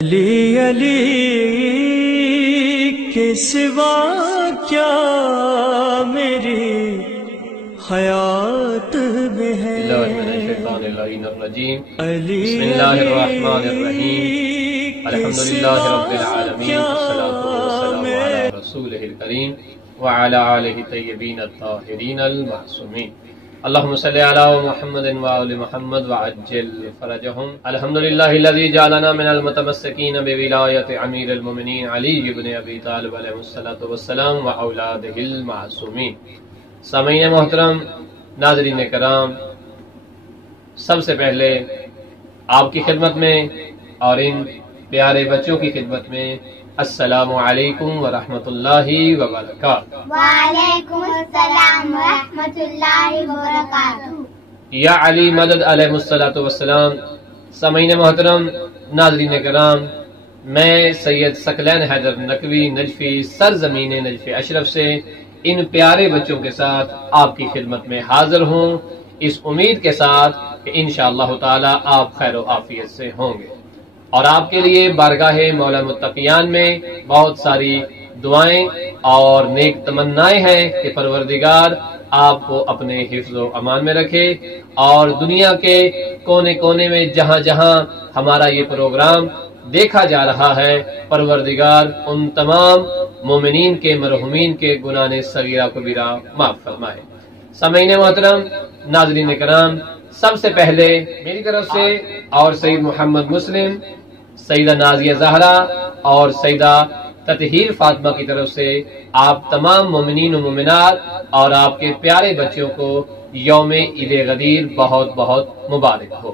علی علی کے سوا کیا میری حیات میں ہے۔ بسم اللہ الرحمن الرحیم، الحمدللہ رب العالمین، والصلاة والسلام علی رسولہ الکریم وعلی آلہ طیبین الطاہرین المعصومین۔ اللہم صلی علی محمد وآل محمد وعجل فرجہم۔ الحمدللہ الذی جعلنا من المتمسکین بولایت امیر المؤمنین علی بن ابی طالب علیہ الصلاۃ والسلام واولادہ المعصومین۔ سامعین محترم، ناظرین کرام، سب سے پہلے آپ کی خدمت میں اور ان پیارے بچوں کی خدمت میں السلام علیکم ورحمۃ اللہ وبرکاتہ۔ وعلیکم السلام ورحمۃ اللہ وبرکاتہ۔ یا علی مدد علیہ الصلاۃ والسلام۔ سامعین محترم، ناظرین کرام، میں سید ثقلین حیدر نقوی نجفی سرزمین نجف اشرف سے ان پیارے بچوں کے ساتھ آپ کی خدمت میں حاضر ہوں، اس امید کے ساتھ کہ انشاءاللہ تعالی آپ خیر و عافیت سے ہوں گے، اور آپ کے لیے بارگاہ مولا متقیان میں بہت ساری دعائیں اور نیک تمنائیں ہیں کہ پروردگار آپ کو اپنے حفظ و امان میں رکھے، اور دنیا کے کونے کونے میں جہاں جہاں ہمارا یہ پروگرام دیکھا جا رہا ہے، پروردگار ان تمام مومنین کے مرحومین کے گناہ صغیرہ کبیرہ معاف فرمائے۔ سامعین محترم، ناظرین کرام، سب سے پہلے میری طرف سے اور سید محمد مسلم، سیدہ نازیہ زہرا اور سیدہ تطہیر فاطمہ کی طرف سے آپ تمام مومنین و مومنات اور آپ کے پیارے بچوں کو یوم عید غدیر بہت بہت مبارک ہو،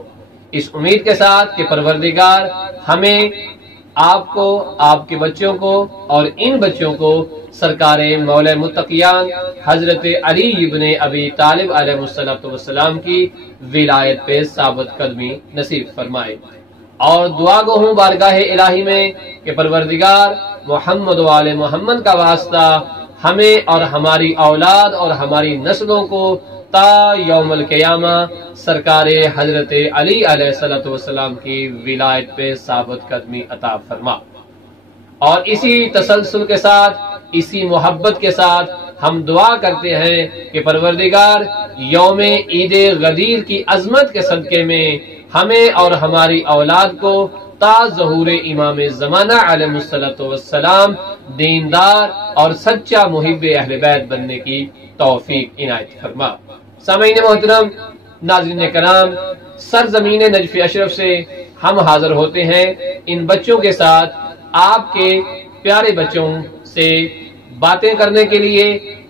اس امید کے ساتھ کہ پروردگار ہمیں، آپ کو، آپ کے بچوں کو اور ان بچوں کو سرکار مولا متقیان حضرت علی ابن ابی طالب علیہ السلام کی ولایت پہ ثابت قدمی نصیب فرمائے، اور دعا گو ہوں بارگاہ الہی میں کہ پروردگار محمد و آل محمد کا واسطہ ہمیں اور ہماری اولاد اور ہماری نسلوں کو تا یوم القیامہ سرکار حضرت علی علیہ السلام کی ولایت پہ ثابت قدمی عطا فرما۔ اور اسی تسلسل کے ساتھ، اسی محبت کے ساتھ ہم دعا کرتے ہیں کہ پروردگار یوم عید غدیر کی عظمت کے صدقے میں ہمیں اور ہماری اولاد کو تا ظہور امام زمانہ علیہ السلام دیندار اور سچا محب اہل بیت بننے کی توفیق عنایت فرما۔ سامعین محترم، ناظرین کرام، سرزمین نجف اشرف سے ہم حاضر ہوتے ہیں ان بچوں کے ساتھ، آپ کے پیارے بچوں سے باتیں کرنے کے لیے،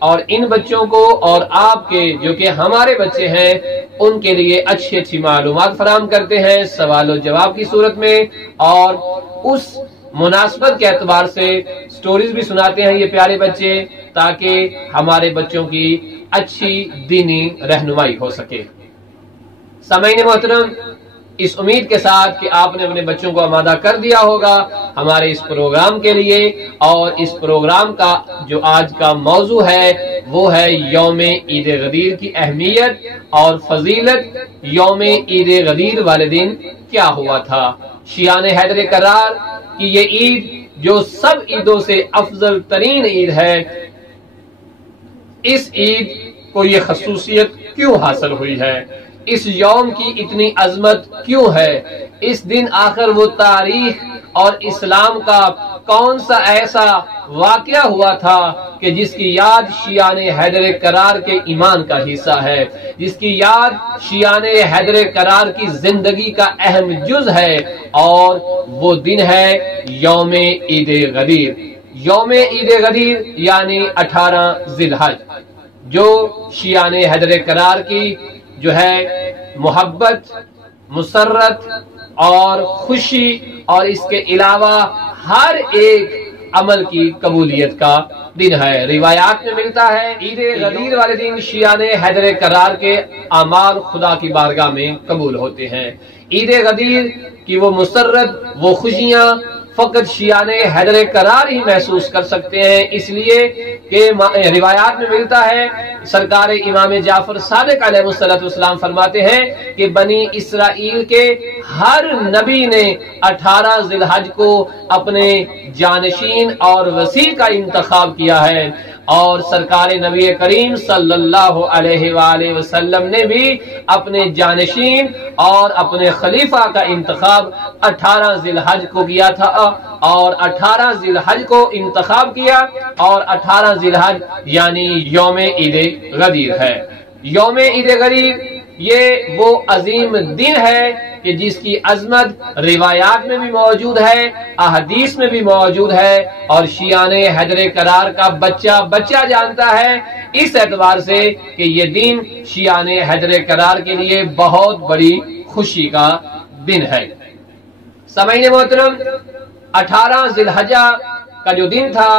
اور ان بچوں کو اور آپ کے جو کہ ہمارے بچے ہیں ان کے لیے اچھی اچھی معلومات فراہم کرتے ہیں سوال و جواب کی صورت میں، اور اس مناسبت کے اعتبار سے سٹوریز بھی سناتے ہیں یہ پیارے بچے، تاکہ ہمارے بچوں کی اچھی دینی رہنمائی ہو سکے۔ سامعین محترم، اس امید کے ساتھ کہ آپ نے اپنے بچوں کو آمادہ کر دیا ہوگا ہمارے اس پروگرام کے لیے، اور اس پروگرام کا جو آج کا موضوع ہے وہ ہے یوم عید غدیر کی اہمیت اور فضیلت۔ یوم عید غدیر والے دن کیا ہوا تھا؟ شیعان حیدر کرار کی یہ عید جو سب عیدوں سے افضل ترین عید ہے، اس عید کو یہ خصوصیت کیوں حاصل ہوئی ہے؟ اس یوم کی اتنی عظمت کیوں ہے؟ اس دن آخر وہ تاریخ اور اسلام کا کون سا ایسا واقعہ ہوا تھا کہ جس کی یاد شیعان حیدر کرار کے ایمان کا حصہ ہے، جس کی یاد شیعان حیدر کرار کی زندگی کا اہم جز ہے، اور وہ دن ہے یوم عید غدیر۔ یوم عید غدیر یعنی 18 ذی الحج، جو شیعان حیدر کرار کی جو ہے محبت، مسرت اور خوشی اور اس کے علاوہ ہر ایک عمل کی قبولیت کا دن ہے۔ روایات میں ملتا ہے عید غدیر والے دن شیعان حیدر کرار کے اعمال خدا کی بارگاہ میں قبول ہوتے ہیں۔ عید غدیر کی وہ مسرت، وہ خوشیاں فقط شیعان حیدر کرار ہی محسوس کر سکتے ہیں، اس لیے کہ روایات میں ملتا ہے سرکار امام جعفر صادق علیہ السلام فرماتے ہیں کہ بنی اسرائیل کے ہر نبی نے 18 ذی الحج کو اپنے جانشین اور وسیع کا انتخاب کیا ہے، اور سرکار نبی کریم صلی اللہ علیہ وآلہ وسلم نے بھی اپنے جانشین اور اپنے خلیفہ کا انتخاب 18 ذی الحج کو کیا تھا، اور 18 ذی الحج کو انتخاب کیا، اور 18 ذی الحج یعنی یوم عید غدیر ہے۔ یوم عید غدیر یہ وہ عظیم دن ہے کہ جس کی عظمت روایات میں بھی موجود ہے، احادیث میں بھی موجود ہے، اور شیعان حیدر کرار کا بچہ جانتا ہے، اس اعتبار سے کہ یہ دن شیعان حیدر کرار کے لیے بہت بڑی خوشی کا دن ہے۔ سامعین محترم، 18 ذی الحجہ کا جو دن تھا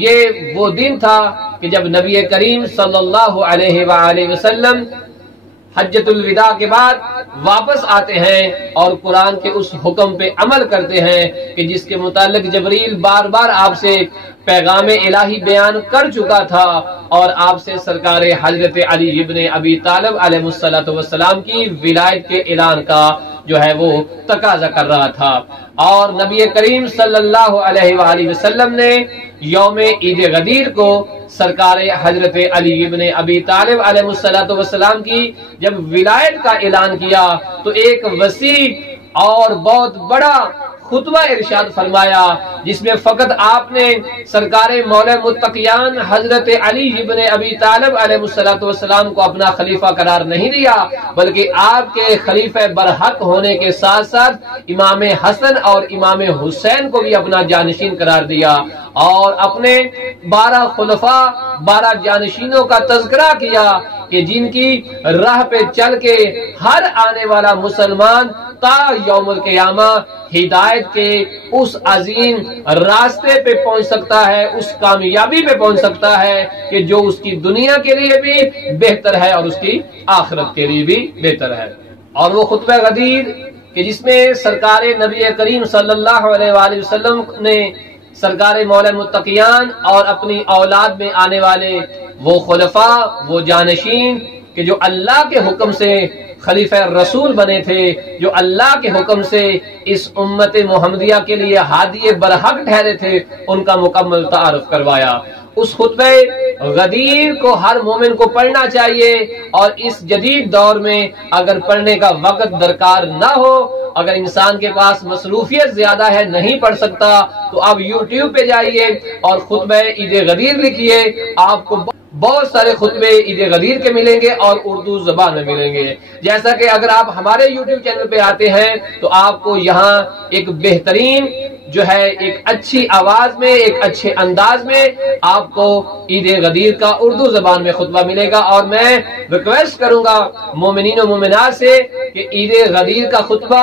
یہ وہ دن تھا کہ جب نبی کریم صلی اللہ علیہ وآلہ وسلم حجۃ الوداع کے بعد واپس آتے ہیں اور قرآن کے اس حکم پہ عمل کرتے ہیں کہ جس کے متعلق جبریل بار بار آپ سے پیغام الہی بیان کر چکا تھا، اور آپ سے سرکار حضرت علی ابن ابی طالب علیہ السلام کی ولایت کے اعلان کا جو ہے وہ تقاضا کر رہا تھا، اور نبی کریم صلی اللہ علیہ وآلہ وسلم نے یوم عید غدیر کو سرکار حضرت علی ابن ابی طالب علیہ السلام کی جب ولایت کا اعلان کیا تو ایک وسیع اور بہت بڑا خطبہ ارشاد فرمایا، جس میں فقط آپ نے سرکار مولا متقیان حضرت علی ابن ابی طالب علیہ السلام کو اپنا خلیفہ قرار نہیں دیا، بلکہ آپ کے خلیفہ برحق ہونے کے ساتھ ساتھ امام حسن اور امام حسین کو بھی اپنا جانشین قرار دیا، اور اپنے 12 خلفاء 12 جانشینوں کا تذکرہ کیا کہ جن کی راہ پہ چل کے ہر آنے والا مسلمان تا یوم القیامہ ہدایت کے اس عظیم راستے پہ پہنچ سکتا ہے، اس کامیابی پہ پہنچ سکتا ہے کہ جو اس کی دنیا کے لیے بھی بہتر ہے اور اس کی آخرت کے لیے بھی بہتر ہے۔ اور وہ خطبہ غدیر کہ جس میں سرکار نبی کریم صلی اللہ علیہ وآلہ وسلم نے سرکار مولا متقیان اور اپنی اولاد میں آنے والے وہ خلفاء، وہ جانشین کہ جو اللہ کے حکم سے خلیفہ رسول بنے تھے، جو اللہ کے حکم سے اس امت محمدیہ کے لیے ہادی برحق ٹھہرے تھے، ان کا مکمل تعارف کروایا۔ اس خطبہ غدیر کو ہر مومن کو پڑھنا چاہیے، اور اس جدید دور میں اگر پڑھنے کا وقت درکار نہ ہو، اگر انسان کے پاس مصروفیت زیادہ ہے نہیں پڑھ سکتا، تو آپ یوٹیوب پہ جائیے اور خطبہ عید غدیر لکھیے، آپ کو بہت سارے خطبے عید غدیر کے ملیں گے اور اردو زبان میں ملیں گے۔ جیسا کہ اگر آپ ہمارے یوٹیوب چینل پہ آتے ہیں تو آپ کو یہاں ایک بہترین جو ہے ایک اچھی آواز میں، ایک اچھے انداز میں آپ کو عید غدیر کا اردو زبان میں خطبہ ملے گا، اور میں ریکویسٹ کروں گا مومنین و مومنات سے کہ عید غدیر کا خطبہ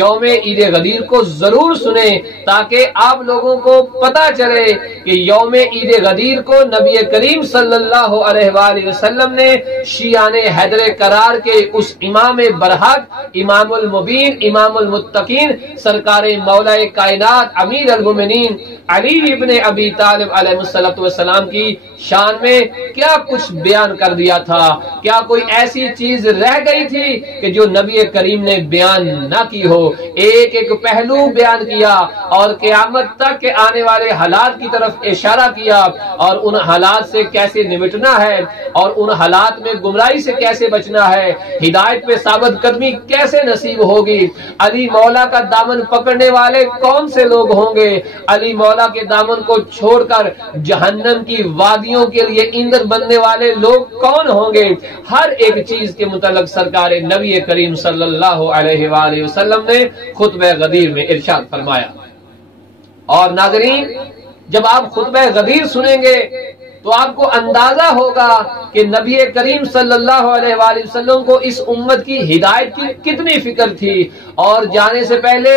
یوم عید غدیر کو ضرور سنیں، تاکہ آپ لوگوں کو پتا چلے کہ یوم عید غدیر کو نبی کریم صلی اللہ علیہ وآلہ وسلم نے شیعان حیدر کرار کے اس امام برحق، امام المبین، امام المتقین، سرکار مولا کائنات امیر المومنین علی ابن ابی طالب علیہ السلام کی شان میں کیا کچھ بیان کر دیا تھا۔ کیا کوئی ایسی چیز رہ گئی تھی کہ جو نبی کریم نے بیان نہ کی ہو؟ ایک ایک پہلو بیان کیا، اور قیامت تک کے آنے والے حالات کی طرف اشارہ کیا، اور ان حالات سے کیسے نمٹنا ہے، اور ان حالات میں گمراہی سے کیسے بچنا ہے، ہدایت پہ ثابت قدمی کیسے نصیب ہوگی، علی مولا کا دامن پکڑنے والے کون سے لوگ ہوں گے، علی مولا کے دامن کو چھوڑ کر جہنم کی وادیوں کے لیے ایندھن بننے والے لوگ کون ہوں گے، ہر ایک چیز کے متعلق سرکار نبی کریم صلی اللہ علیہ وآلہ وسلم نے خطبہ غدیر میں ارشاد فرمایا۔ اور ناظرین، جب آپ خطبہ غدیر سنیں گے تو آپ کو اندازہ ہوگا کہ نبی کریم صلی اللہ علیہ وآلہ وسلم کو اس امت کی ہدایت کی کتنی فکر تھی، اور جانے سے پہلے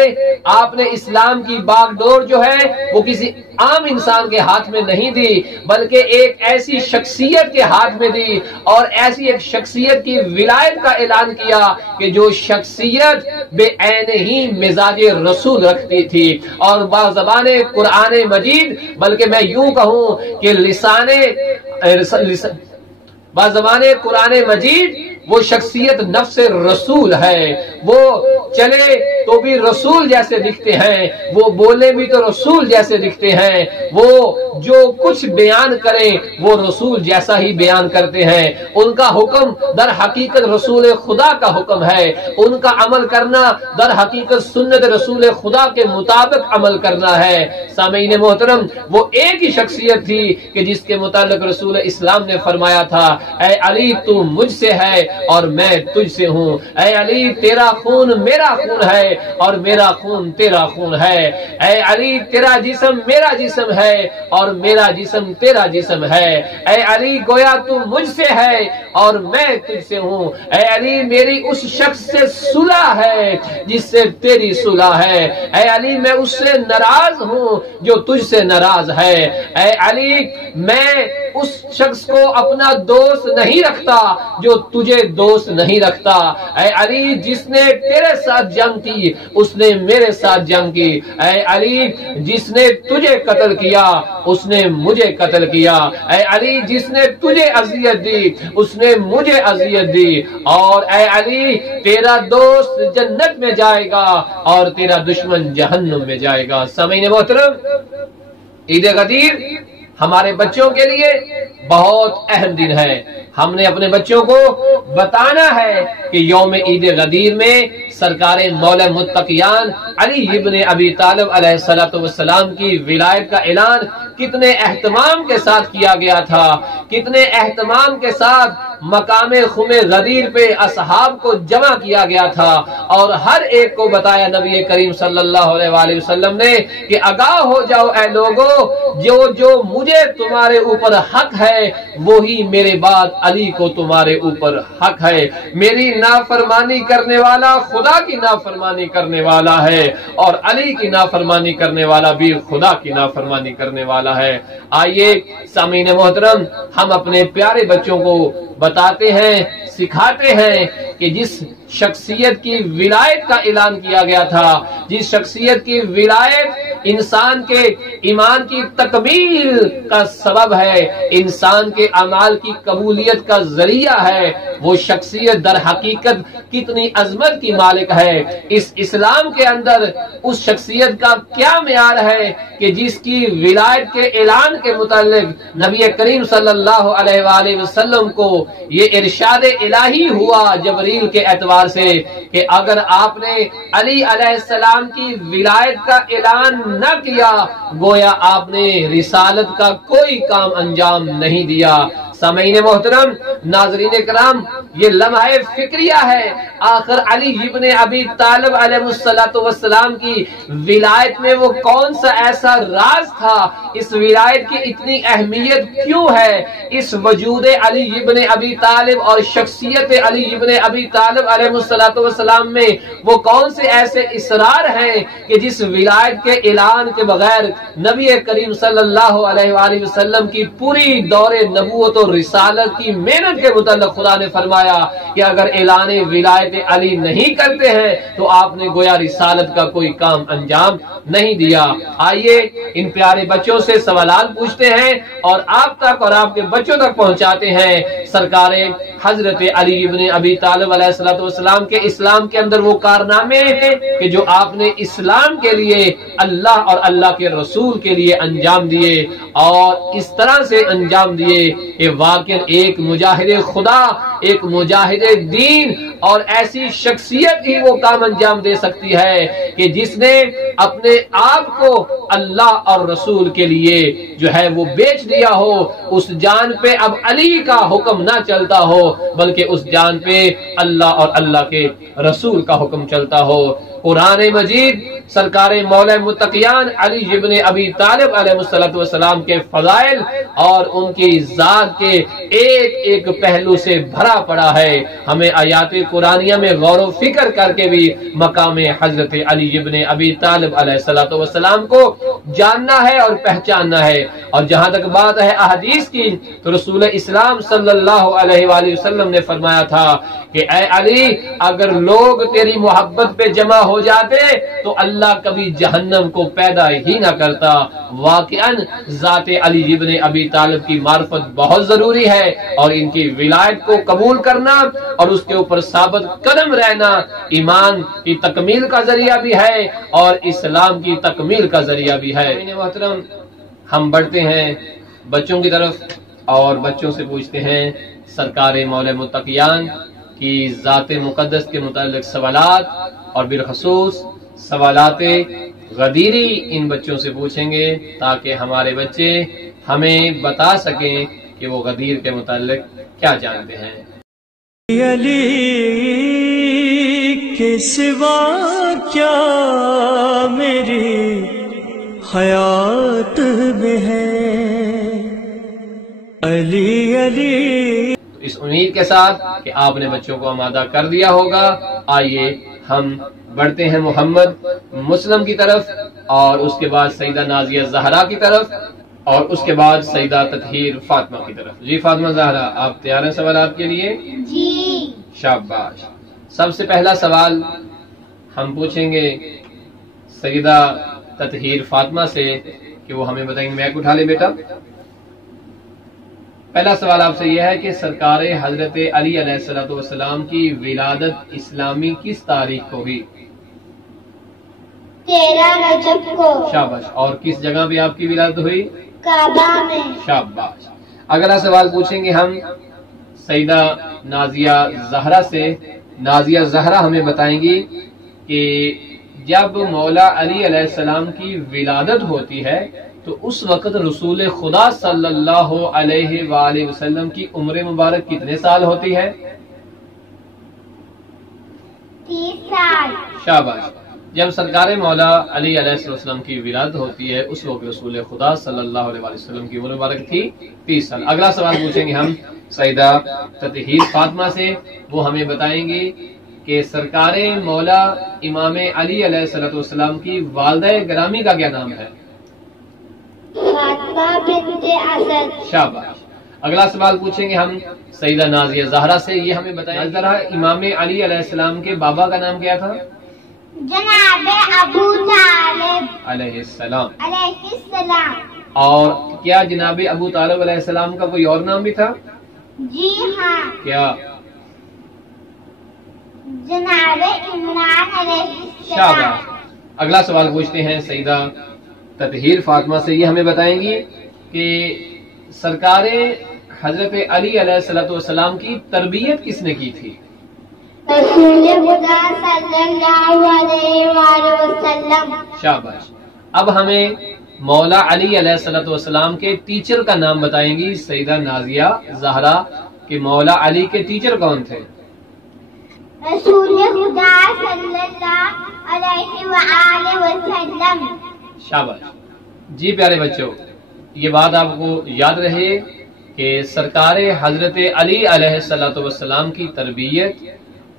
آپ نے اسلام کی باغ ڈور جو ہے وہ کسی عام انسان کے ہاتھ میں نہیں دی، بلکہ ایک ایسی شخصیت کے ہاتھ میں دی، اور ایسی ایک شخصیت کی ولایت کا اعلان کیا کہ جو شخصیت بے عین ہی مزاج رسول رکھتی تھی، اور بازبان قرآن مجید، بلکہ میں یوں کہوں کہ بازبان قرآن مجید وہ شخصیت نفس رسول ہے، وہ چلے تو بھی رسول جیسے دکھتے ہیں، وہ بولے بھی تو رسول جیسے دکھتے ہیں، وہ جو کچھ بیان کریں وہ رسول جیسا ہی بیان کرتے ہیں، ان کا حکم در حقیقت رسول خدا کا حکم ہے، ان کا عمل کرنا در حقیقت سنت رسول خدا کے مطابق عمل کرنا ہے۔ سامعین محترم، وہ ایک ہی شخصیت تھی کہ جس کے متعلق رسول اسلام نے فرمایا تھا، اے علی تو مجھ سے ہے اور میں تجھ سے ہوں، اے علی تیرا خون میرا خون ہے اور میرا خون تیرا خون ہے، اے علی تیرا جسم میرا جسم ہے اور میرا جسم تیرا جسم ہے، اے علی گویا تو مجھ سے ہے اور میں تجھ سے ہوں، اے علی میری اس شخص سے صلح ہے جس سے تیری صلح ہے، اے علی میں اس سے ناراض ہوں جو تجھ سے ناراض ہے، اے علی میں اس شخص کو اپنا دوست نہیں رکھتا جو تجھے دوست نہیں رکھتا، اے علی جس نے تیرے ساتھ جنگ کی اس نے میرے ساتھ جنگ کی، اے علی جس نے تجھے قتل کیا اس نے مجھے قتل کیا، اے علی جس نے تجھے اذیت دی اس نے مجھے اذیت دی، اور اے علی تیرا دوست جنت میں جائے گا اور تیرا دشمن جہنم میں جائے گا۔ سامعین محترم، عید غدیر ہمارے بچوں کے لیے بہت اہم دن ہے۔ ہم نے اپنے بچوں کو بتانا ہے کہ یوم عید غدیر میں سرکار مولا متقیان علی ابن ابی طالب علیہ السلام کی ولایت کا اعلان کتنے اہتمام کے ساتھ کیا گیا تھا، کتنے اہتمام کے ساتھ مقام خم غدیر پہ اصحاب کو جمع کیا گیا تھا، اور ہر ایک کو بتایا نبی کریم صلی اللہ علیہ وآلہ وسلم نے کہ آگاہ ہو جاؤ اے لوگو، جو مجھے تمہارے اوپر حق ہے وہی میرے بعد علی کو تمہارے اوپر حق ہے، میری نافرمانی کرنے والا خدا کی نافرمانی کرنے والا ہے اور علی کی نافرمانی کرنے والا بھی خدا کی نافرمانی کرنے والا ہے۔ آئیے سامعین محترم، ہم اپنے پیارے بچوں کو بتاتے ہیں، سکھاتے ہیں کہ جس شخصیت کی ولایت کا اعلان کیا گیا تھا، جس شخصیت کی ولایت انسان کے ایمان کی تکمیل کا سبب ہے، انسان کے اعمال کی قبولیت کا ذریعہ ہے، وہ شخصیت در حقیقت کتنی عظمت کی مالک ہے۔ اس اسلام کے اندر اس شخصیت کا کیا معیار ہے کہ جس کی ولایت کے اعلان کے متعلق نبی کریم صلی اللہ علیہ وآلہ وسلم کو یہ ارشاد الہی ہوا جبریل کے اعتبار سے کہ اگر آپ نے علی علیہ السلام کی ولایت کا اعلان نہ کیا گویا آپ نے رسالت کا کوئی کام انجام نہیں دیا۔ سامعین محترم، ناظرین کرام، یہ لمحہ فکریہ ہے، آخر علی ابن ابی طالب علیہ السلام کی ولایت میں وہ کون سا ایسا راز تھا، اس ولایت کی اتنی اہمیت کیوں ہے، اس وجود علی ابن ابی طالب اور شخصیت علی ابن ابی طالب علیہ السلام میں وہ کون سے ایسے اسرار ہیں کہ جس ولایت کے اعلان کے بغیر نبی کریم صلی اللہ علیہ وآلہ وسلم کی پوری دور نبوت اور رسالت کی محنت کے متعلق خدا نے فرمایا کہ اگر اعلان ولایت علی نہیں کرتے ہیں تو آپ نے گویا رسالت کا کوئی کام انجام نہیں دیا۔ آئیے ان پیارے بچوں سے سوالات پوچھتے ہیں اور آپ تک اور آپ کے بچوں تک پہنچاتے ہیں سرکار حضرت علی ابن ابی طالب علیہ السلام کے اسلام کے اندر وہ کارنامے ہیں کہ جو آپ نے اسلام کے لیے، اللہ اور اللہ کے رسول کے لیے انجام دیے، اور اس طرح سے انجام دیے کہ واقعا ایک مجاہد خدا، ایک مجاہد دین اور ایسی شخصیت ہی وہ کام انجام دے سکتی ہے کہ جس نے اپنے آپ کو اللہ اور رسول کے لیے جو ہے وہ بیچ دیا ہو، اس جان پہ اب علی کا حکم نہ چلتا ہو بلکہ اس جان پہ اللہ اور اللہ کے رسول کا حکم چلتا ہو۔ قرآن مجید سرکار مولا متقیان علی ابن ابی طالب علیہ السلام کے فضائل اور ان کی ذات کے ایک ایک پہلو سے بھرا پڑا ہے. ہمیں آیات قرآنیہ میں غور و فکر کر کے بھی مقام حضرت علی ابن ابی طالب علیہ السلام کو جاننا ہے اور پہچاننا ہے. اور جہاں تک بات ہے احادیث کی تو رسول اسلام صلی اللہ علیہ وآلہ وسلم نے فرمایا تھا کہ اے علی اگر لوگ تیری محبت پہ جمع ہو جاتے تو اللہ کبھی جہنم کو پیدا ہی نہ کرتا. واقعاً ذات علی ابن ابی طالب کی معرفت بہت ضروری ہے اور ان کی ولایت کو قبول کرنا اور اس کے اوپر ثابت قدم رہنا ایمان کی تکمیل کا ذریعہ بھی ہے اور اسلام کی تکمیل کا ذریعہ بھی ہے. محترم ہم بڑھتے ہیں بچوں کی طرف اور بچوں سے پوچھتے ہیں سرکار مولا متقیان کی ذات مقدس کے متعلق سوالات اور بالخصوص سوالات غدیری ان بچوں سے پوچھیں گے تاکہ ہمارے بچے ہمیں بتا سکیں کہ وہ غدیر کے متعلق کیا جانتے ہیں. علی کے سوا کیا میری حیات میں ہے علی علی. اس امید کے ساتھ کہ آپ نے بچوں کو آمادہ کر دیا ہوگا آئیے ہم بڑھتے ہیں محمد مسلم کی طرف اور اس کے بعد سیدہ نازیہ زہرا کی طرف اور اس کے بعد سیدہ تطہیر فاطمہ کی طرف. جی فاطمہ زہرا آپ تیار ہیں سوالات کے لیے؟ جی. شاباش. سب سے پہلا سوال ہم پوچھیں گے سیدہ تطہیر فاطمہ سے کہ وہ ہمیں بتائیں گے. میک اٹھا لے بیٹا. پہلا سوال آپ سے یہ ہے کہ سرکار حضرت علی علیہ السلام کی ولادت اسلامی کس تاریخ کو ہوئی؟ 13 رجب کو. شاباش. اور کس جگہ پہ آپ کی ولادت ہوئی؟ کعبہ میں. شاباش. اگلا سوال پوچھیں گے ہم سیدہ نازیہ زہرا سے. نازیہ زہرا ہمیں بتائیں گی کہ جب مولا علی علیہ السلام کی ولادت ہوتی ہے تو اس وقت رسول خدا صلی اللہ علیہ وآلہ وسلم کی عمر مبارک کتنے سال ہوتی ہے؟ 30 سال. شاباش. جب سرکار مولا علی علیہ السلام کی ولادت ہوتی ہے اس وقت رسول خدا صلی اللہ علیہ وسلم کی عمر مبارک تھی 30 سال. اگلا سوال پوچھیں گے ہم سیدہ تطہیر فاطمہ سے. وہ ہمیں بتائیں گے کہ سرکار مولا امام علی علیہ السلام کی والدہ گرامی کا کیا نام ہے؟ فاطمہ بنت اسد. شاباش. اگلا سوال پوچھیں گے ہم سیدہ نازیہ زہرا سے. یہ ہمیں بتائیں ذرا امام علی علیہ السلام کے بابا کا نام کیا تھا؟ جناب ابو طالب علیہ السلام. علیہ السلام. اور کیا جناب ابو طالب علیہ السلام کا کوئی اور نام بھی تھا؟ جی ہاں. کیا؟ جناب عمران علیہ السلام. شاباش. اگلا سوال پوچھتے ہیں سیدہ تطہیر فاطمہ سے. یہ ہمیں بتائیں گی کہ سرکار حضرت علی علیہ السلام کی تربیت کس نے کی تھی؟ رسول خدا صلی اللہ علیہ وآلہ وسلم. شاباش. اب ہمیں مولا علی علیہ السلام کے ٹیچر کا نام بتائیں گی سیدہ نازیہ زہرا کہ مولا علی کے ٹیچر کون تھے؟ رسول خدا صلی اللہ علیہ وآلہ وسلم. شاباش. جی پیارے بچوں یہ بات آپ کو یاد رہے کہ سرکار حضرت علی علیہ السلام کی تربیت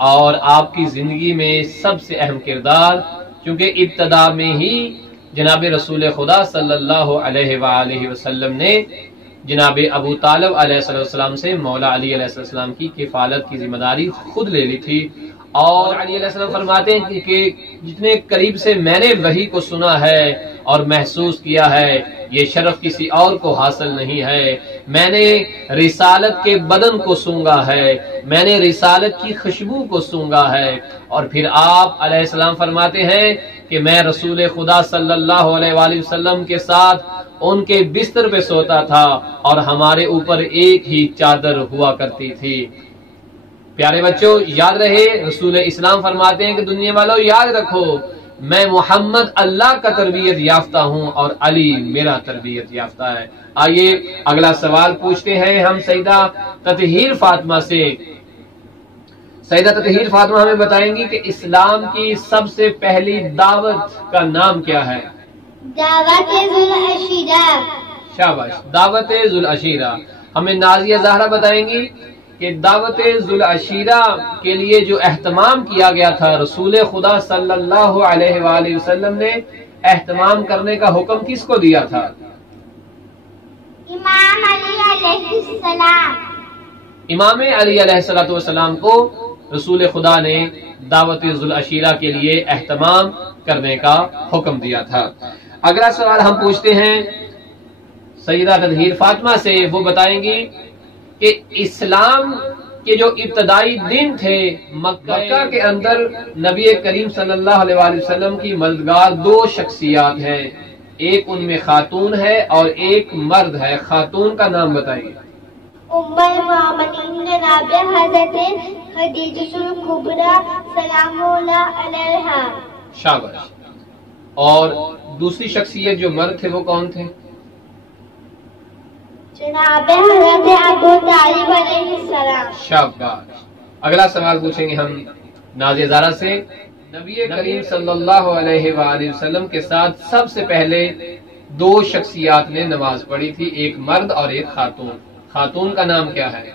اور آپ کی زندگی میں سب سے اہم کردار چونکہ ابتدا میں ہی جناب رسول خدا صلی اللہ علیہ وآلہ وسلم نے جناب ابو طالب علیہ السلام سے مولا علی علیہ السلام کی کفالت کی ذمہ داری خود لے لی تھی. اور علی علیہ السلام فرماتے ہیں کہ جتنے قریب سے میں نے وحی کو سنا ہے اور محسوس کیا ہے یہ شرف کسی اور کو حاصل نہیں ہے. میں نے رسالت کے بدن کو سونگا ہے, میں نے رسالت کی خوشبو کو سونگا ہے. اور پھر آپ علیہ السلام فرماتے ہیں کہ میں رسول خدا صلی اللہ علیہ وآلہ وسلم کے ساتھ ان کے بستر پہ سوتا تھا اور ہمارے اوپر ایک ہی چادر ہوا کرتی تھی. پیارے بچوں یاد رہے رسول اسلام فرماتے ہیں کہ دنیا والوں یاد رکھو میں محمد اللہ کا تربیت یافتہ ہوں اور علی میرا تربیت یافتہ ہے. آئیے اگلا سوال پوچھتے ہیں ہم سیدہ تطہیر فاطمہ سے. سیدہ تطہیر فاطمہ ہمیں بتائیں گی کہ اسلام کی سب سے پہلی دعوت کا نام کیا ہے؟ دعوت ذوالعشیرہ۔ شاباش، دعوت ذوالعشیرہ۔ ہمیں نازیہ زہرا بتائیں گی کہ دعوت ذوالعشیرہ کے لیے جو اہتمام کیا گیا تھا، رسول خدا صلی اللہ علیہ وآلہ وسلم نے اہتمام کرنے کا حکم کس کو دیا تھا؟ امام علی علیہ السلام۔ امام علی علیہ السلام کو رسول خدا نے دعوت ذوالعشیرہ کے لیے اہتمام کرنے کا حکم دیا تھا۔ اگلا سوال ہم پوچھتے ہیں سیدہ تطہیر فاطمہ سے، وہ بتائیں گی کہ اسلام کے جو ابتدائی دن تھے مکہ کے اندر نبی کریم صلی اللہ علیہ وآلہ وسلم کی مددگار دو شخصیات ہیں، ایک ان میں خاتون ہے اور ایک مرد ہے، خاتون کا نام بتائیے۔ ام المؤمنین جناب حضرت خدیجہ الکبریٰ سلام اللہ علیہا۔ شاباش۔ اور دوسری شخصیت جو مرد تھے وہ کون تھے؟ جناب حضرت ابو طالب علیہ السلام۔ شاباش۔ اگلا سوال پوچھیں گے ہم نازیہ زہرا سے، نبی کریم صلی اللہ علیہ وآلہ وسلم کے ساتھ سب سے پہلے دو شخصیات نے نماز پڑھی تھی، ایک مرد اور ایک خاتون، خاتون کا نام کیا ہے؟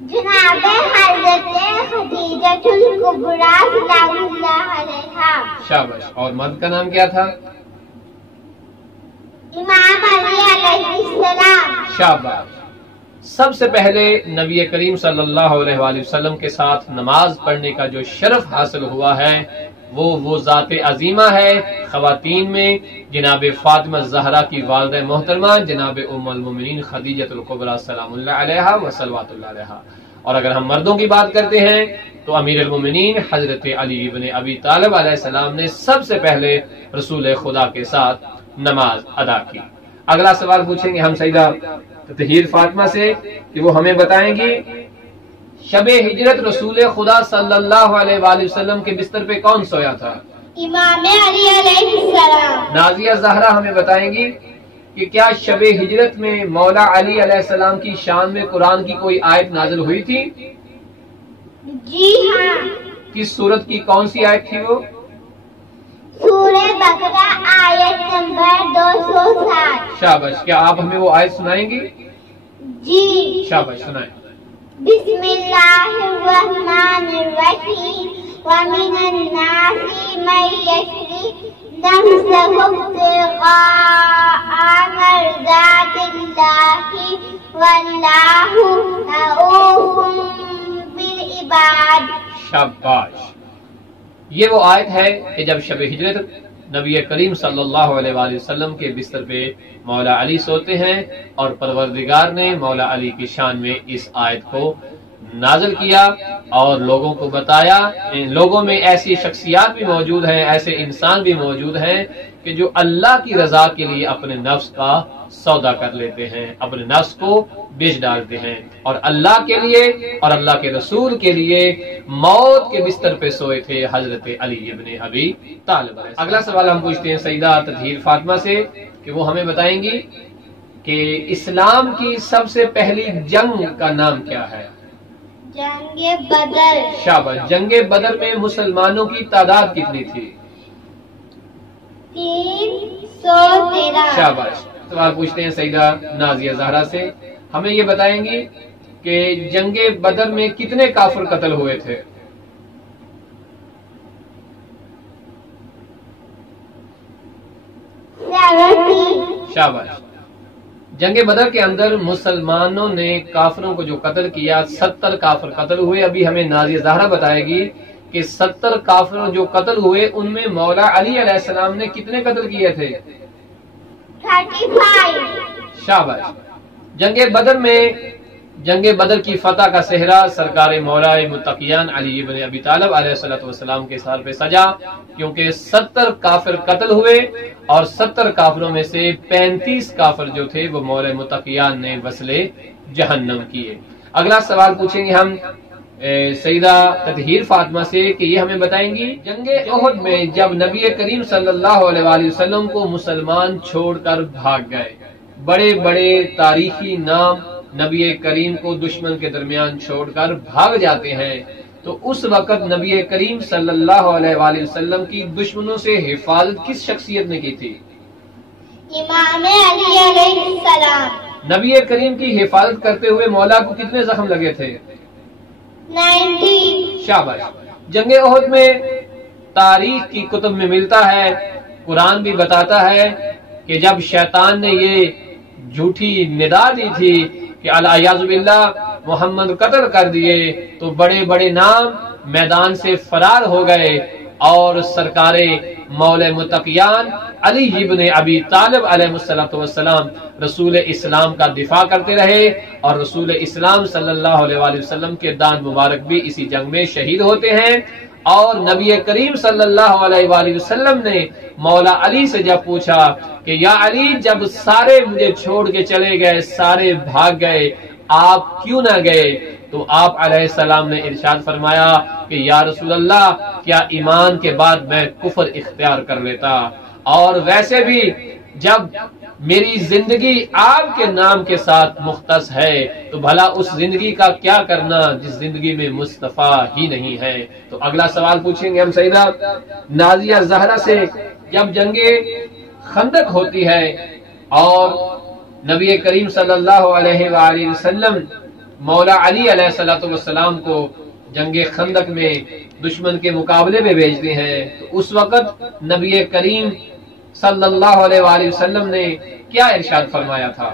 جناب حضرت خدیجہ الکبریٰ سلام اللہ علیہا۔ شاباش۔ اور مرد کا نام کیا تھا؟ امام علی علیہ السلام۔ شاباش۔ سب سے پہلے نبی کریم صلی اللہ علیہ وآلہ وسلم کے ساتھ نماز پڑھنے کا جو شرف حاصل ہوا ہے وہ ذات عظیمہ ہے خواتین میں جناب فاطمہ زہرا کی والدہ محترمہ جناب ام المومنین خدیجہ الکبریٰ سلام اللہ علیہا و صلوات اللہ علیہا۔ اور اگر ہم مردوں کی بات کرتے ہیں تو امیر المومنین حضرت علی ابن ابی طالب علیہ السلام نے سب سے پہلے رسول خدا کے ساتھ نماز ادا کی۔ اگلا سوال پوچھیں گے ہم سیدہ تطہیر فاطمہ سے کہ وہ ہمیں بتائیں گی شب ہجرت رسول خدا صلی اللہ علیہ وآلہ وسلم کے بستر پہ کون سویا تھا؟ امام علی علیہ السلام۔ نازیہ زہرا ہمیں بتائیں گی کہ کیا شب ہجرت میں مولا علی علیہ السلام کی شان میں قرآن کی کوئی آیت نازل ہوئی تھی؟ جی ہاں۔ کس سورت کی کون سی آیت تھی وہ؟ سورہ بقرہ آیت نمبر 260۔ شاباش۔ کیا آپ ہمیں وہ آیت سنائیں گی؟ جی۔ شاباش، سنائیں۔ بسم اللہ الرحمن الرحیم ومن الناس من یشری نفسه ابتغاء مرضات اللہ واللہ رؤوف بالعباد۔ شاباش۔ یہ وہ آیت ہے کہ جب شب ہجرت نبی کریم صلی اللہ علیہ وآلہ وسلم کے بستر پہ مولا علی سوتے ہیں اور پروردگار نے مولا علی کی شان میں اس آیت کو نازل کیا اور لوگوں کو بتایا۔ ان لوگوں میں ایسی شخصیات بھی موجود ہیں، ایسے انسان بھی موجود ہیں کہ جو اللہ کی رضا کے لیے اپنے نفس کا سودا کر لیتے ہیں، اپنے نفس کو بیچ ڈالتے ہیں اور اللہ کے لیے اور اللہ کے رسول کے لیے موت کے بستر پہ سوئے تھے حضرت علی ابن ابی طالب۔ اگلا سوال ہم پوچھتے ہیں سیدہ تطہیر فاطمہ سے کہ وہ ہمیں بتائیں گی کہ اسلام کی سب سے پہلی جنگ کا نام کیا ہے؟ جنگ بدر۔ شاباش۔ جنگ بدر میں مسلمانوں کی تعداد کتنی تھی؟ 313۔ شاباش۔ سوال پوچھتے ہیں سیدہ نازیہ زہرا سے، ہمیں یہ بتائیں گی کہ جنگ بدر میں کتنے کافر قتل ہوئے تھے؟ 70۔ شاباش۔ جنگ بدر کے اندر مسلمانوں نے کافروں کو جو قتل کیا 70 کافر قتل ہوئے۔ ابھی ہمیں نازیہ زہرا بتائے گی کہ 70 کافر جو قتل ہوئے ان میں مولا علی علیہ السلام نے کتنے قتل کیے تھے؟ 35۔ شاباش۔ جنگ بدر کی فتح کا صحرا سرکار مولا متقیان علی ابن ابی طالب علیہ السلام کے سر پہ سجا، کیونکہ 70 کافر قتل ہوئے اور 70 کافروں میں سے 35 کافر جو تھے وہ مولا متقیان نے وصلے جہنم کیے۔ اگلا سوال پوچھیں گے ہم سیدہ تطہیر فاطمہ سے کہ یہ ہمیں بتائیں گی جنگ احد میں جب نبی کریم صلی اللہ علیہ وآلہ وسلم کو مسلمان چھوڑ کر بھاگ گئے، بڑے بڑے تاریخی نام نبی کریم کو دشمن کے درمیان چھوڑ کر بھاگ جاتے ہیں، تو اس وقت نبی کریم صلی اللہ علیہ وآلہ وسلم کی دشمنوں سے حفاظت کس شخصیت نے کی تھی؟ امام علی علیہ السلام۔ نبی کریم کی حفاظت کرتے ہوئے مولا کو کتنے زخم لگے تھے؟ 90۔ شاباش۔ جنگ احد میں تاریخ کی کتب میں ملتا ہے، قرآن بھی بتاتا ہے کہ جب شیطان نے یہ جھوٹی ندا دی تھی کہ الیاذ باللہ محمد قتل کر دیے، تو بڑے بڑے نام میدان سے فرار ہو گئے، اور سرکار مولا متقیان علی ابن ابی طالب علیہ السلام رسول اسلام کا دفاع کرتے رہے، اور رسول اسلام صلی اللہ علیہ وآلہ وسلم کے دان مبارک بھی اسی جنگ میں شہید ہوتے ہیں۔ اور نبی کریم صلی اللہ علیہ وآلہ وسلم نے مولا علی سے جب پوچھا کہ یا علی، جب سارے مجھے چھوڑ کے چلے گئے، سارے بھاگ گئے، آپ کیوں نہ گئے؟ تو آپ علیہ السلام نے ارشاد فرمایا کہ یا رسول اللہ، کیا ایمان کے بعد میں کفر اختیار کر لیتا؟ اور ویسے بھی جب میری زندگی آپ کے نام کے ساتھ مختص ہے، تو بھلا اس زندگی کا کیا کرنا جس زندگی میں مصطفیٰ ہی نہیں ہے؟ تو اگلا سوال پوچھیں گے ہم سیدہ نازیہ زہرا سے۔ جب جنگ خندق ہوتی ہے اور نبی کریم صلی اللہ علیہ وآلہ وسلم مولا علی علیہ السلام کو جنگ خندق میں دشمن کے مقابلے میں بھیجتے ہیں، تو اس وقت نبی کریم صلی اللہ علیہ وآلہ وسلم نے کیا ارشاد فرمایا تھا؟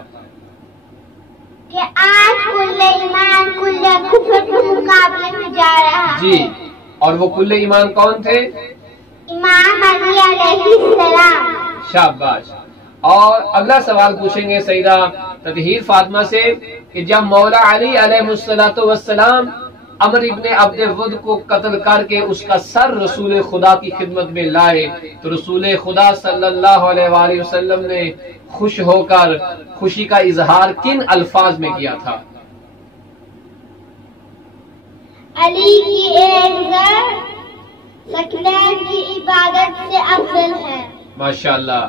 کہ آج کل ایمان کل کفر کے مقابلے میں جا رہا ہے۔ جی، اور وہ کل ایمان کون تھے؟ امام علی علیہ السلام۔ شاباش۔ اور اگلا سوال پوچھیں گے سیدہ تطہیر فاطمہ سے کہ جب مولا علی علیہ السلام عمر ابن عبد ود کو قتل کر کے اس کا سر رسول خدا کی خدمت میں لائے، تو رسول خدا صلی اللہ علیہ وآلہ وسلم نے خوش ہو کر خوشی کا اظہار کن الفاظ میں کیا تھا؟ علی کی ایک زر سکینہ کی عبادت سے افضل ہے۔ ماشاءاللہ۔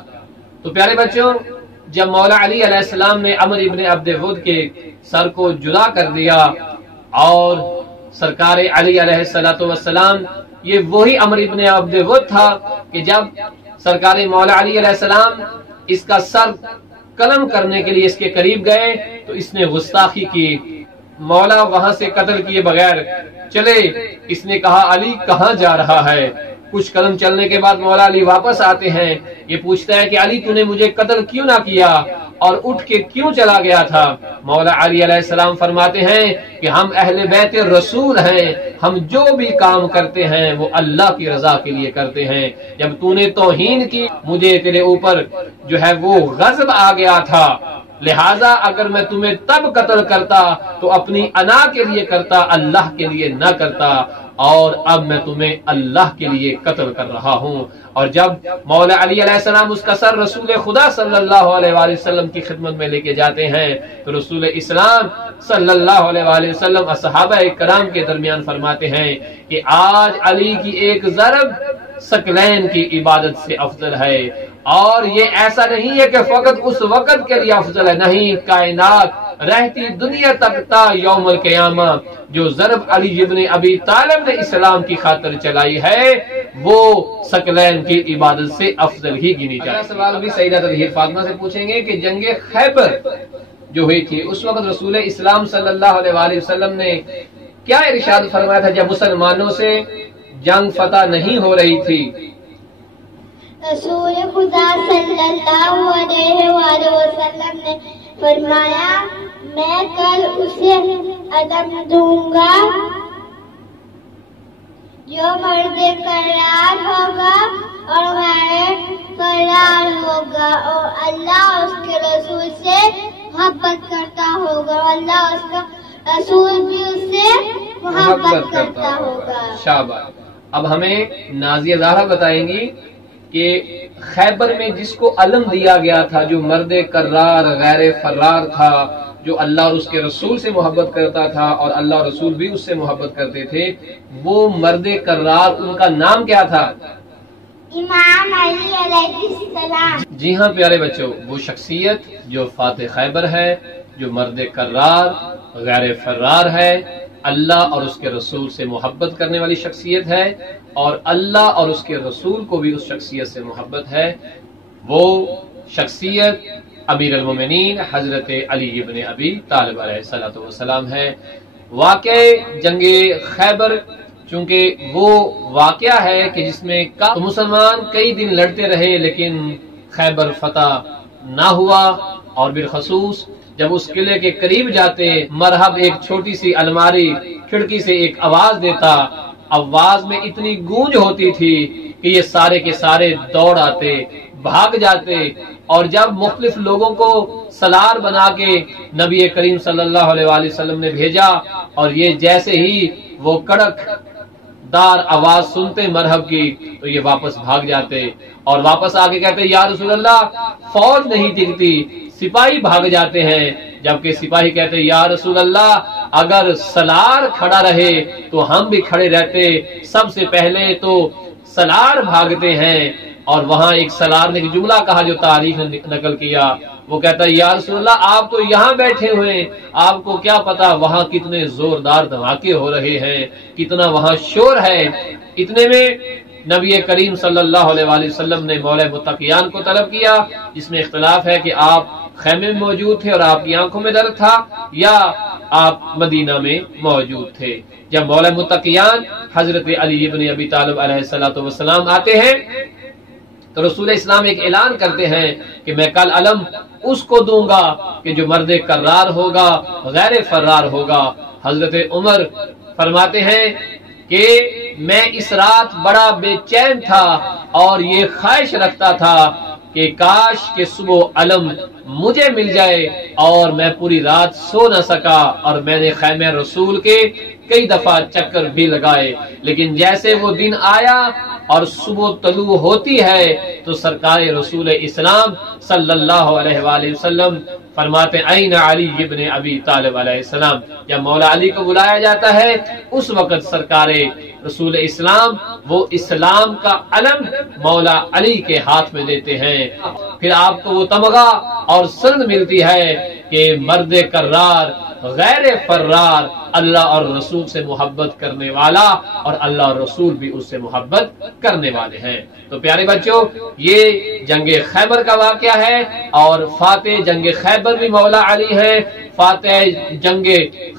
تو پیارے بچوں، جب مولا علی علیہ السلام نے عمر ابن عبد ود کے سر کو جدا کر دیا، اور سرکار علی علیہ السلام، یہ وہی عمر ابن عبد ود تھا کہ جب سرکار مولا علی علیہ السلام اس کا سر قلم کرنے کے لیے اس کے قریب گئے تو اس نے گستاخی کی، مولا وہاں سے قتل کیے بغیر چلے۔ اس نے کہا علی کہاں جا رہا ہے؟ کچھ قدم چلنے کے بعد مولا علی واپس آتے ہیں، یہ پوچھتا ہے کہ علی تو نے مجھے قتل کیوں نہ کیا اور اٹھ کے کیوں چلا گیا تھا؟ مولا علی علیہ السلام فرماتے ہیں کہ ہم اہل بیت رسول ہیں، ہم جو بھی کام کرتے ہیں وہ اللہ کی رضا کے لیے کرتے ہیں۔ جب تو نے توہین کی، مجھے تیرے اوپر جو ہے وہ غضب آ گیا تھا، لہذا اگر میں تمہیں تب قتل کرتا تو اپنی انا کے لیے کرتا، اللہ کے لیے نہ کرتا، اور اب میں تمہیں اللہ کے لیے قتل کر رہا ہوں۔ اور جب مولا علی علیہ السلام اس کا سر رسول خدا صلی اللہ علیہ وآلہ وسلم کی خدمت میں لے کے جاتے ہیں تو رسول اسلام صلی اللہ علیہ وآلہ وسلم صحابہ کرام کے درمیان فرماتے ہیں کہ آج علی کی ایک ضرب ثقلین کی عبادت سے افضل ہے۔ اور یہ ایسا نہیں ہے کہ فقط اس وقت کے لیے افضل ہے، نہیں، کائنات رہتی دنیا تک تا یوم القیامہ جو ضرب علی ابن ابی طالب نے اسلام کی خاطر چلائی ہے وہ ثقلین کی عبادت سے افضل ہی گنی جائے۔ اگلا سوال بھی سیدہ تطہیر فاطمہ سے پوچھیں گے کہ جنگ خیبر جو ہوئی تھی اس وقت رسول اسلام صلی اللہ علیہ وآلہ وسلم نے کیا ارشاد فرمایا تھا جب مسلمانوں سے جنگ فتح نہیں ہو رہی تھی؟ رسول خدا صلی اللہ علیہ وآلہ وسلم نے فرمایا میں کل اسے عدم دوں گا جو مرد کرار ہوگا اور غیر کرار ہوگا، اور اللہ اس کے رسول سے محبت کرتا ہوگا اور اللہ اس کا رسول بھی اس سے محبت کرتا ہوگا۔ شاباش۔ اب ہمیں نازیہ زہرا بتائیں گی کہ خیبر میں جس کو علم دیا گیا تھا جو مرد کرار غیر فرار تھا، جو اللہ اور اس کے رسول سے محبت کرتا تھا اور اللہ اور رسول بھی اس سے محبت کرتے تھے، وہ مرد کرار ان کا نام کیا تھا؟ امام علی علیہ السلام۔ جی ہاں پیارے بچوں، وہ شخصیت جو فاتح خیبر ہے جو مرد کرار غیر فرار ہے، اللہ اور اس کے رسول سے محبت کرنے والی شخصیت ہے، اور اللہ اور اس کے رسول کو بھی اس شخصیت سے محبت ہے، وہ شخصیت امیر المومنین حضرت علی ابن ابی طالب علیہ السلام ہے۔ واقع جنگ خیبر چونکہ وہ واقعہ ہے کہ جس میں مسلمان کئی دن لڑتے رہے لیکن خیبر فتح نہ ہوا، اور بالخصوص جب اس قلعے کے قریب جاتے مرحب ایک چھوٹی سی الماری کھڑکی سے ایک آواز دیتا، آواز میں اتنی گونج ہوتی تھی کہ یہ سارے کے سارے دوڑ آتے، بھاگ جاتے، اور جب مختلف لوگوں کو سالار بنا کے نبی کریم صلی اللہ علیہ وآلہ وسلم نے بھیجا، اور یہ جیسے ہی وہ کڑک دار آواز سنتے مرحب کی تو یہ واپس بھاگ جاتے، اور واپس آ کے کہتے یا رسول اللہ فوج نہیں ٹکتی، سپاہی بھاگ جاتے ہیں، جبکہ سپاہی کہتے یا رسول اللہ اگر سالار کھڑا رہے تو ہم بھی کھڑے رہتے، سب سے پہلے تو سالار بھاگتے ہیں۔ اور وہاں ایک سالار نے ایک جملہ کہا جو تاریخ نے نقل کیا، وہ کہتا ہے یا رسول اللہ آپ تو یہاں بیٹھے ہوئے، آپ کو کیا پتا وہاں کتنے زوردار دھماکے ہو رہے ہیں، کتنا وہاں شور ہے۔ اتنے میں نبی کریم صلی اللہ علیہ وآلہ وسلم نے مولا متقیان کو طلب کیا، جس میں اختلاف ہے کہ آپ خیمے میں موجود تھے اور آپ کی آنکھوں میں درد تھا، یا آپ مدینہ میں موجود تھے۔ جب مولا متقیان حضرت علی ابن ابی طالب علیہ السلام آتے ہیں تو رسول اسلام ایک اعلان کرتے ہیں کہ میں کل علم اس کو دوں گا کہ جو مرد کرار ہوگا غیر فرار ہوگا۔ حضرت عمر فرماتے ہیں کہ میں اس رات بڑا بے چین تھا اور یہ خواہش رکھتا تھا کہ کاش کہ صبح علم مجھے مل جائے، اور میں پوری رات سو نہ سکا، اور میں نے خیمہ رسول کے کئی دفعہ چکر بھی لگائے، لیکن جیسے وہ دن آیا اور صبح طلوع ہوتی ہے تو سرکار رسول اسلام صلی اللہ علیہ وآلہ وسلم فرماتے این علی ابن ابی طالب علیہ السلام۔ جب مولا علی کو بلایا جاتا ہے اس وقت سرکار رسول اسلام وہ اسلام کا علم مولا علی کے ہاتھ میں دیتے ہیں، پھر آپ کو وہ تمغہ اور سند ملتی ہے کہ مرد کرار غیر فرار، اللہ اور رسول سے محبت کرنے والا، اور اللہ اور رسول بھی اس سے محبت کرنے والے ہیں۔ تو پیارے بچوں، یہ جنگ خیبر کا واقعہ ہے، اور فاتح جنگ خیبر بھی مولا علی ہے، فاتح جنگ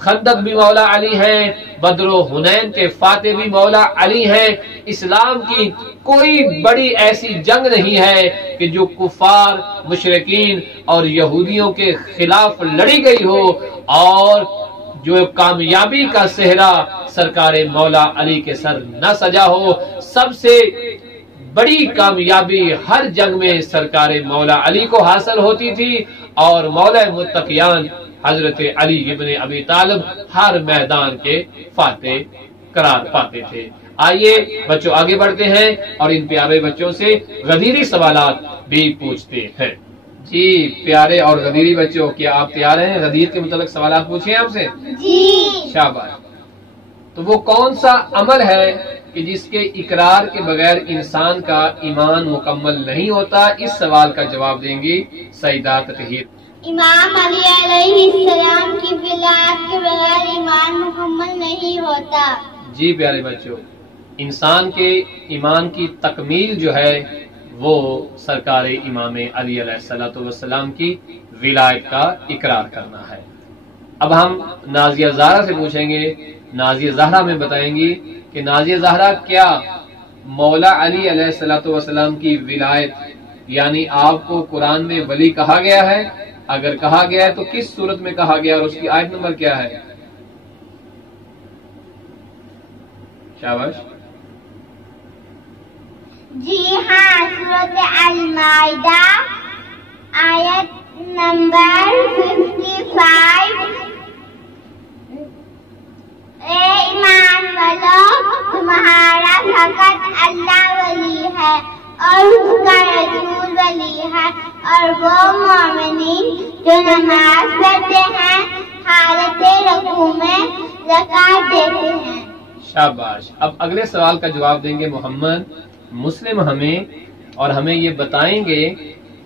خندق بھی مولا علی ہے، بدر و حنین کے فاتح بھی مولا علی ہیں۔ اسلام کی کوئی بڑی ایسی جنگ نہیں ہے کہ جو کفار مشرکین اور یہودیوں کے خلاف لڑی گئی ہو اور جو کامیابی کا صحرا سرکار مولا علی کے سر نہ سجا ہو۔ سب سے بڑی کامیابی ہر جنگ میں سرکار مولا علی کو حاصل ہوتی تھی، اور مولا متقیان حضرت علی ابن ابی طالب ہر میدان کے فاتح قرار پاتے تھے۔ آئیے بچوں آگے بڑھتے ہیں اور ان پیارے بچوں سے غدیری سوالات بھی پوچھتے ہیں۔ جی پیارے اور غدیری بچوں، کیا آپ تیار ہیں غدیر کے متعلق سوالات پوچھیں آپ سے؟ جی شاباش۔ تو وہ کون سا عمل ہے کہ جس کے اقرار کے بغیر انسان کا ایمان مکمل نہیں ہوتا؟ اس سوال کا جواب دیں گی سیدہ تطہیر۔ امام علی علیہ السلام کی ولایت کے بغیر ایمان مکمل نہیں ہوتا۔ جی پیارے بچوں، انسان کے ایمان کی تکمیل جو ہے وہ سرکار امام علی علیہ السلام کی ولایت کا اقرار کرنا ہے۔ اب ہم نازیہ زہرا سے پوچھیں گے، نازیہ زہرا میں بتائیں گی کہ نازیہ زہرا کیا مولا علی علیہ السلام کی ولایت یعنی آپ کو قرآن میں ولی کہا گیا ہے؟ اگر کہا گیا ہے تو کس صورت میں کہا گیا اور اس کی آیت نمبر کیا ہے؟ شاباش۔ جی ہاں، سورۃ المائدہ آیت نمبر 55۔ اے ایمان والو، تمہارا فقط اللہ ولی ہے اور اس کا رسول ولی ہے، اور وہ مومنین جو نماز پڑھتے ہیں، حالت رکوع میں زکوٰۃ دیتے ہیں۔ شاباش۔ اب اگلے سوال کا جواب دیں گے محمد مسلم ہمیں، اور ہمیں یہ بتائیں گے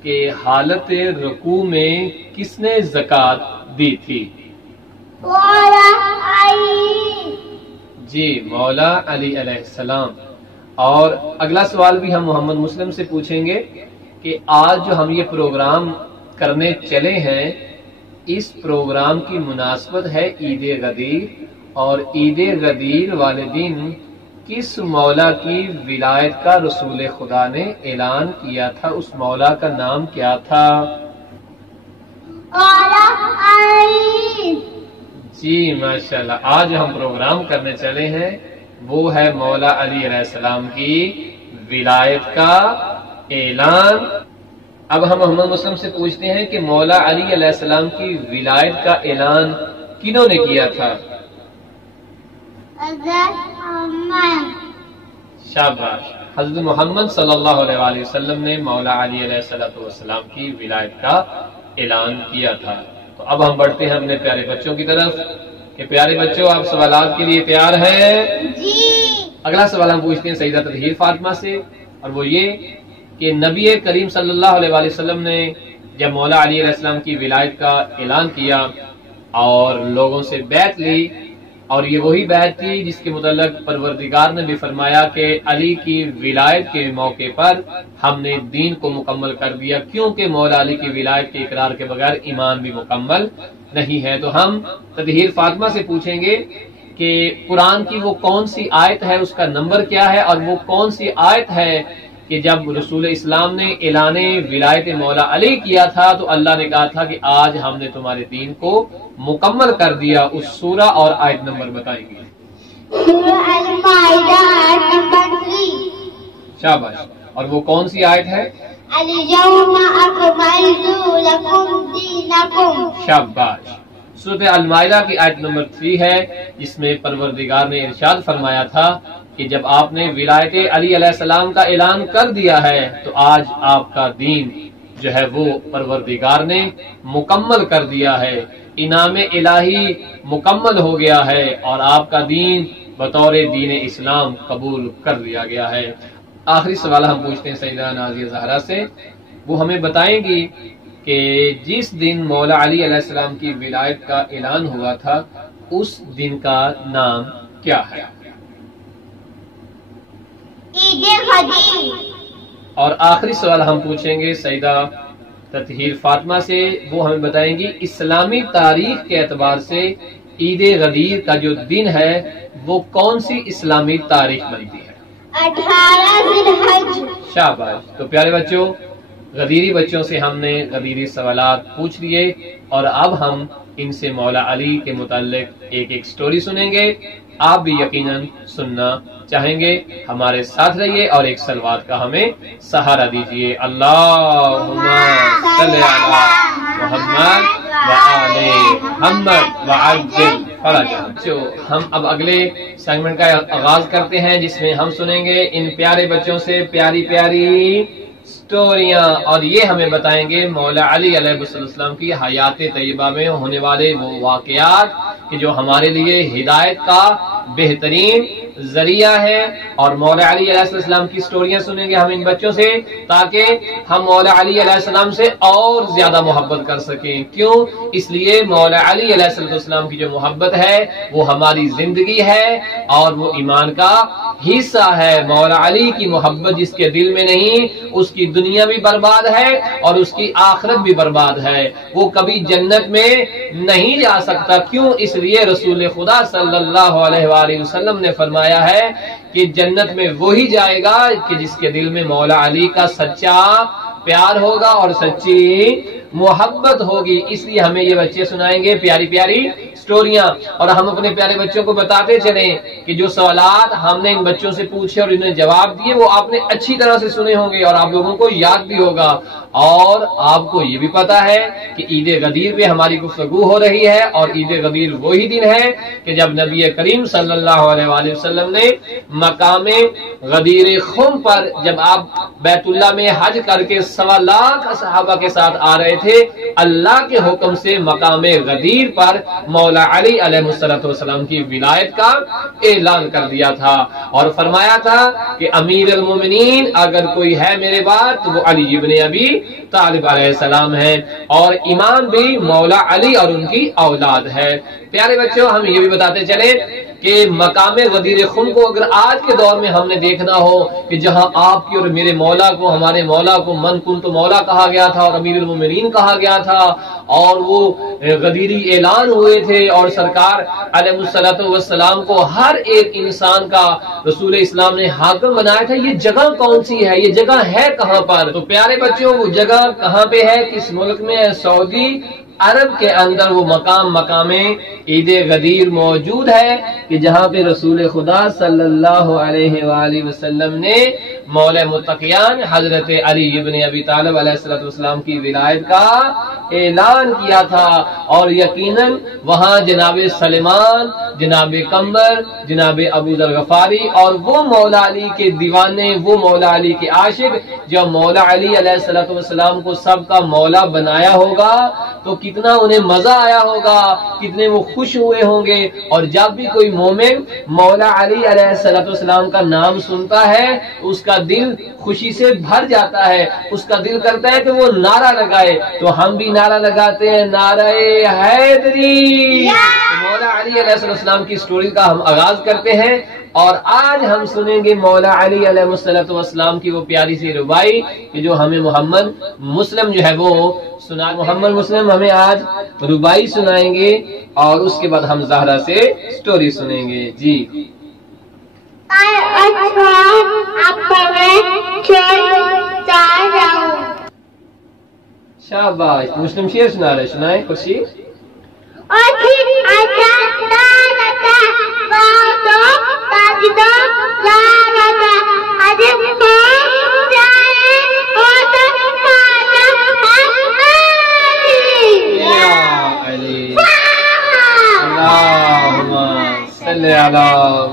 کہ حالت رکوع میں کس نے زکوٰۃ دی تھی؟ مولا علی، جی مولا علی علیہ السلام۔ اور اگلا سوال بھی ہم محمد مسلم سے پوچھیں گے کہ آج جو ہم یہ پروگرام کرنے چلے ہیں، اس پروگرام کی مناسبت ہے عید غدیر، اور عید غدیر والے دن کس مولا کی ولایت کا رسول خدا نے اعلان کیا تھا؟ اس مولا کا نام کیا تھا؟ مولا علی۔ جی ماشاءاللہ، آج ہم پروگرام کرنے چلے ہیں وہ ہے مولا علی علیہ السلام کی ولایت کا اعلان۔ اب ہم محمد مسلم سے پوچھتے ہیں کہ مولا علی علیہ السلام کی ولایت کا اعلان کنہوں نے کیا تھا؟ حضرت محمد۔ شاباش، حضرت محمد صلی اللہ علیہ وآلہ وسلم نے مولا علی علیہ السلام کی ولایت کا اعلان کیا تھا۔ تو اب ہم بڑھتے ہیں اپنے پیارے بچوں کی طرف کہ پیارے بچوں، آپ سوالات کے لیے تیار ہیں؟ جی۔ اگلا سوال ہم پوچھتے ہیں سیدہ تطہیر فاطمہ سے، اور وہ یہ کہ نبی کریم صلی اللہ علیہ وآلہ وسلم نے جب مولا علی علیہ السلام کی ولایت کا اعلان کیا اور لوگوں سے بیعت لی، اور یہ وہی بیعت تھی جس کے متعلق پروردگار نے بھی فرمایا کہ علی کی ولایت کے موقع پر ہم نے دین کو مکمل کر دیا، کیونکہ مولا علی کی ولایت کے اقرار کے بغیر ایمان بھی مکمل نہیں ہے۔ تو ہم تطہیر فاطمہ سے پوچھیں گے کہ قرآن کی وہ کون سی آیت ہے، اس کا نمبر کیا ہے، اور وہ کون سی آیت ہے کہ جب رسول اسلام نے اعلان ولایت مولا علی کیا تھا تو اللہ نے کہا تھا کہ آج ہم نے تمہارے دین کو مکمل کر دیا؟ اس سورہ اور آیت نمبر بتائیں گے؟ سورہ المائدہ آیت نمبر 3۔ شاباش، اور وہ کون سی آیت ہے؟ الیوم اکملت لکم دینکم۔ شاباش، سورہ المائدہ کی آیت نمبر 3 ہے، جس میں پروردگار نے ارشاد فرمایا تھا کہ جب آپ نے ولایت علی علیہ السلام کا اعلان کر دیا ہے تو آج آپ کا دین جو ہے وہ پروردگار نے مکمل کر دیا ہے، انعام الہی مکمل ہو گیا ہے، اور آپ کا دین بطور دین اسلام قبول کر لیا گیا ہے۔ آخری سوال ہم پوچھتے ہیں سیدہ نازیہ زہرا سے، وہ ہمیں بتائیں گی کہ جس دن مولا علی علیہ السلام کی ولایت کا اعلان ہوا تھا اس دن کا نام کیا ہے؟ عید غدیر۔ اور آخری سوال ہم پوچھیں گے سیدہ تطہیر فاطمہ سے، وہ ہمیں بتائیں گی اسلامی تاریخ کے اعتبار سے عید غدیر کا جو دن ہے وہ کون سی اسلامی تاریخ بنتی ہے؟ 18 ذی الحج۔ شاباش، تو پیارے بچوں، غدیری بچوں سے ہم نے غدیری سوالات پوچھ لیے، اور اب ہم ان سے مولا علی کے متعلق ایک ایک سٹوری سنیں گے۔ آپ بھی یقیناً سننا چاہیں گے، ہمارے ساتھ رہیے اور ایک صلوات کا ہمیں سہارا دیجیے۔ اللہم صلی علی محمد وآل محمد وعجل فرجہم۔ ہم اب اگلے سیگمنٹ کا آغاز کرتے ہیں جس میں ہم سنیں گے ان پیارے بچوں سے پیاری پیاری سٹوریاں، اور یہ ہمیں بتائیں گے مولا علی علیہ السلام کی حیات طیبہ میں ہونے والے وہ واقعات کہ جو ہمارے لیے ہدایت کا بہترین ذریعہ ہے، اور مولا علی علیہ السلام کی سٹوریاں سنیں گے ہم ان بچوں سے تاکہ ہم مولا علی علیہ السلام سے اور زیادہ محبت کر سکیں۔ کیوں؟ اس لیے مولا علی علیہ السلام کی جو محبت ہے وہ ہماری زندگی ہے اور وہ ایمان کا حصہ ہے۔ مولا علی کی محبت جس کے دل میں نہیں اس کی دنیا بھی برباد ہے اور اس کی آخرت بھی برباد ہے، وہ کبھی جنت میں نہیں جا سکتا۔ کیوں؟ اس لیے رسول خدا صلی اللہ علیہ وآلہ وسلم نے فرمایا ہے کہ جنت میں وہی جائے گا کہ جس کے دل میں مولا علی کا سچا پیار ہوگا اور سچی محبت ہوگی۔ اس لیے ہمیں یہ بچے سنائیں گے پیاری پیاری سٹوریاں، اور ہم اپنے پیارے بچوں کو بتاتے چلیں کہ جو سوالات ہم نے ان بچوں سے پوچھے اور انہیں جواب دیے وہ آپ نے اچھی طرح سے سنے ہوں گے اور آپ لوگوں کو یاد بھی ہوگا۔ اور آپ کو یہ بھی پتا ہے کہ عید غدیر پہ ہماری گفتگو ہو رہی ہے، اور عید غدیر وہی دن ہے کہ جب نبی کریم صلی اللہ علیہ وآلہ وسلم نے مقام غدیر خم پر جب آپ بیت اللہ میں حج کر کے 1.25 لاکھ صحابہ کے ساتھ آ رہے تھے، اللہ کے حکم سے مقام غدیر پر مولا علی علیہ السلام کی ولایت کا اعلان کر دیا تھا اور فرمایا تھا کہ امیر المومنین اگر کوئی ہے میرے بعد تو وہ علی ابن ابی طالب علیہ السلام ہیں، اور امام بھی مولا علی اور ان کی اولاد ہے۔ پیارے بچوں، ہم یہ بھی بتاتے چلیں کہ مقام غدیر خم کو اگر آج کے دور میں ہم نے دیکھنا ہو کہ جہاں آپ کی اور میرے مولا کو، ہمارے مولا کو من کنت مولا کہا گیا تھا اور امیر المومنین کہا گیا تھا، اور وہ غدیری اعلان ہوئے تھے، اور سرکار علیہ الصلوۃ والسلام کو ہر ایک انسان کا رسول اسلام نے حاکم بنایا تھا، یہ جگہ کون سی ہے، یہ جگہ ہے کہاں پر؟ تو پیارے بچوں، وہ جگہ کہاں پہ ہے، کس ملک میں ہے؟ سعودی عرب کے اندر وہ مقام عید غدیر موجود ہے کہ جہاں پہ رسول خدا صلی اللہ علیہ وآلہ وسلم نے مولا متقیان حضرت علی ابن ابی طالب علیہ السلام کی ولایت کا اعلان کیا تھا، اور یقیناً وہاں جناب سلیمان، جناب قمر، جناب ابو ذر غفاری اور وہ مولا علی کے دیوانے، وہ مولا علی کے عاشق، جب مولا علی علیہ السلام کو سب کا مولا بنایا ہوگا تو کتنا انہیں مزہ آیا ہوگا، کتنے وہ خوش ہوئے ہوں گے۔ اور جب بھی کوئی مومن مولا علی علیہ السلام کا نام سنتا ہے اس کا دل خوشی سے بھر جاتا ہے، اس کا دل کرتا ہے کہ وہ نعرہ لگائے، تو ہم بھی نعرہ لگاتے ہیں، نعرہ حیدری۔ مولا علی علیہ السلام کی سٹوری کا ہم آغاز کرتے ہیں، اور آج ہم سنیں گے مولا علی علیہ السلام کی وہ پیاری سی ربائی کہ جو ہمیں محمد مسلم جو ہے وہ سنا۔ محمد مسلم ہمیں آج ربائی سنائیں گے، اور اس کے بعد ہم زہرا سے سٹوری سنیں گے۔ جی شاباش، مسلم شیر سنا رہے، سنائیں خوشی۔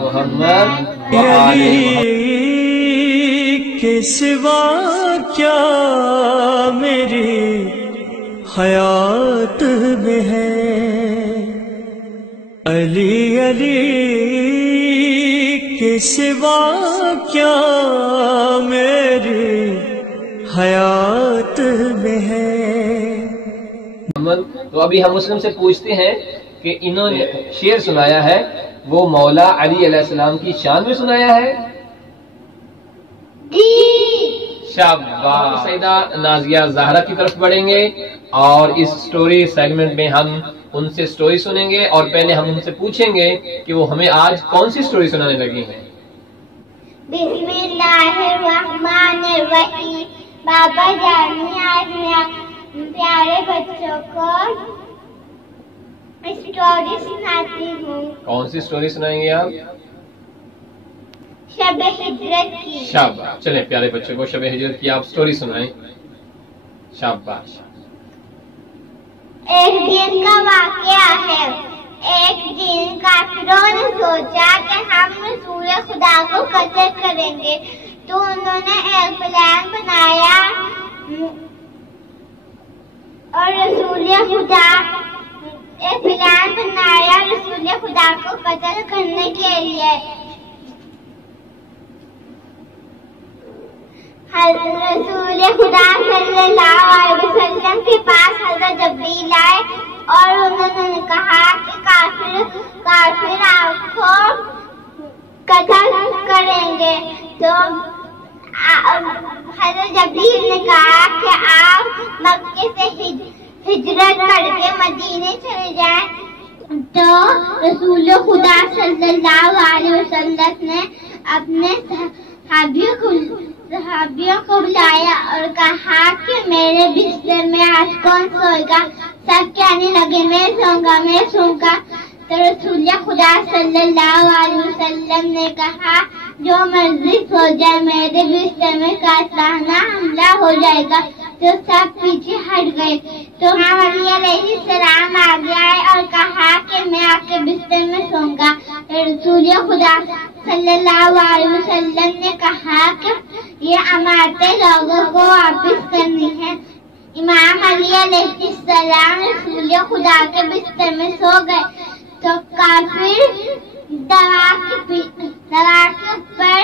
محمد کے سوا کیا میری حیات میں ہے، علی علی کے سوا کیا میری حیات میں ہے۔ تو ابھی ہم مسلم سے پوچھتے ہیں کہ انہوں نے شعر سنایا ہے وہ مولا علی علیہ السلام کی شان میں سنایا ہے؟ شاباش۔ سیدہ نازیہ زہرا کی طرف بڑھیں گے، اور اس سٹوری سیگمنٹ میں ہم ان سے سٹوری سنیں گے، اور پہلے ہم ان سے پوچھیں گے کہ وہ ہمیں آج کون سی سٹوری سنانے لگی ہیں۔ بسم اللہ الرحمن الرحیم۔ بابا جانی آج میں پیارے بچوں کو اسٹوری سناتی ہوں۔ کون سی سٹوری سنائیں گے آپ؟ شب ہجرت کی۔ شاباش، چلیں پیارے بچوں کو شب ہجرت کی آپ سٹوری سنائیں۔ شاباش۔ ایک دن کا واقعہ ہے۔ ایک دن کافروں نے سوچا کہ ہم رسول خدا کو قتل کریں گے، تو انہوں نے ایک پلان بنایا اور رسول خدا کو قتل کرنے کے لیے۔ رسول خدا صلی اللہ علیہ وسلم کے پاس حضرت جبریل آئے اور انہوں نے کہا کہ کافر آپ کو قتل کریں گے، تو حضرت جبریل نے کہا کہ آپ مکے سے ہجرت کر کے مدینے چلے جائیں۔ تو رسول خدا صلی اللہ علیہ وسلم نے اپنے صحابیوں کو بلایا اور کہا کہ میرے بستر میں آج کون سوئے گا؟ سب کہنے لگے میں سوؤں گا۔ تو رسول خدا صلی اللہ علیہ وسلم نے کہا جو مرضی سو جائے، میرے بستر میں کافرانہ حملہ ہو جائے گا۔ تو سب پیچھے ہٹ گئے، تو امام علی علیہ السلام آگے آئے اور کہا کہ میں آپ کے بستر میں سوؤں گا۔ رسول خدا صلی اللہ علیہ وسلم نے کہا کہ یہ امانتیں لوگوں کو واپس کرنی ہے۔ امام علی علیہ السلام رسول خدا کے بستر میں سو گئے، تو کافر دوا کے اوپر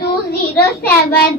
207।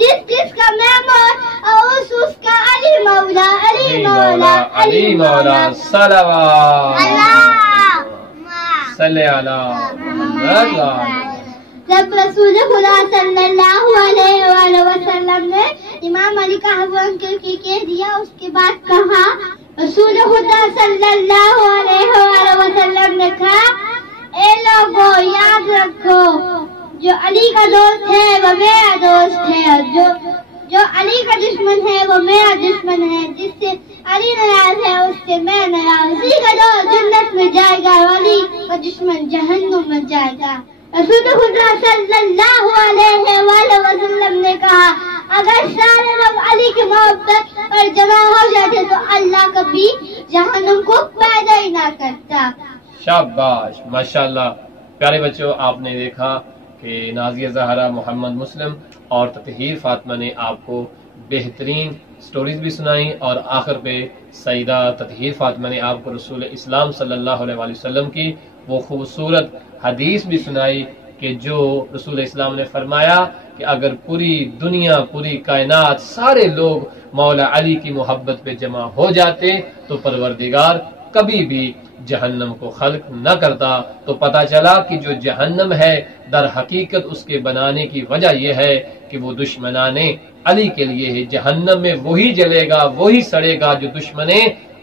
جس کا میں مولا اور اس کا علی مولا، علی مولا، علی مولا، صلوات صلی علی محمد۔ جب رسول خدا صلی اللہ علیہ وآلہ وسلم نے امام علی کا حوان کر کے کہہ دیا، اس کے بعد کہا رسول خدا صلی اللہ علیہ وآلہ وسلم نے کہا اے لوگوں یاد رکھو جو علی کا دوست ہے وہ میرا دوست ہے، جو علی کا دشمن ہے وہ میرا دشمن ہے، جس سے علی ناراض ہے اس سے میں ناراض، علی کا دوست جنت میں جائے گا اور علی کا دشمن جہنم میں جائے گا۔ رسول خدا صلی اللہ علیہ وآلہ وسلم نے کہا اگر سارے لوگ علی کی محبت پر جمع ہو جاتے تو اللہ کبھی جہنم کو پیدا ہی نہ کرتا۔ شاباش، ماشاءاللہ۔ پیارے بچوں، آپ نے دیکھا کہ نازیہ زہرا، محمد مسلم اور تطہیر فاطمہ نے آپ کو بہترین سٹوریز بھی سنائی، اور آخر پہ سیدہ تطہیر فاطمہ نے آپ کو رسول اسلام صلی اللہ علیہ وآلہ وسلم کی وہ خوبصورت حدیث بھی سنائی کہ جو رسول اسلام نے فرمایا کہ اگر پوری دنیا، پوری کائنات، سارے لوگ مولا علی کی محبت پہ جمع ہو جاتے تو پروردگار کبھی بھی جہنم کو خلق نہ کرتا۔ تو پتا چلا کہ جو جہنم ہے در حقیقت اس کے بنانے کی وجہ یہ ہے کہ وہ دشمنان علی کے لیے ہے۔ جہنم میں وہی جلے گا، وہی سڑے گا جو دشمن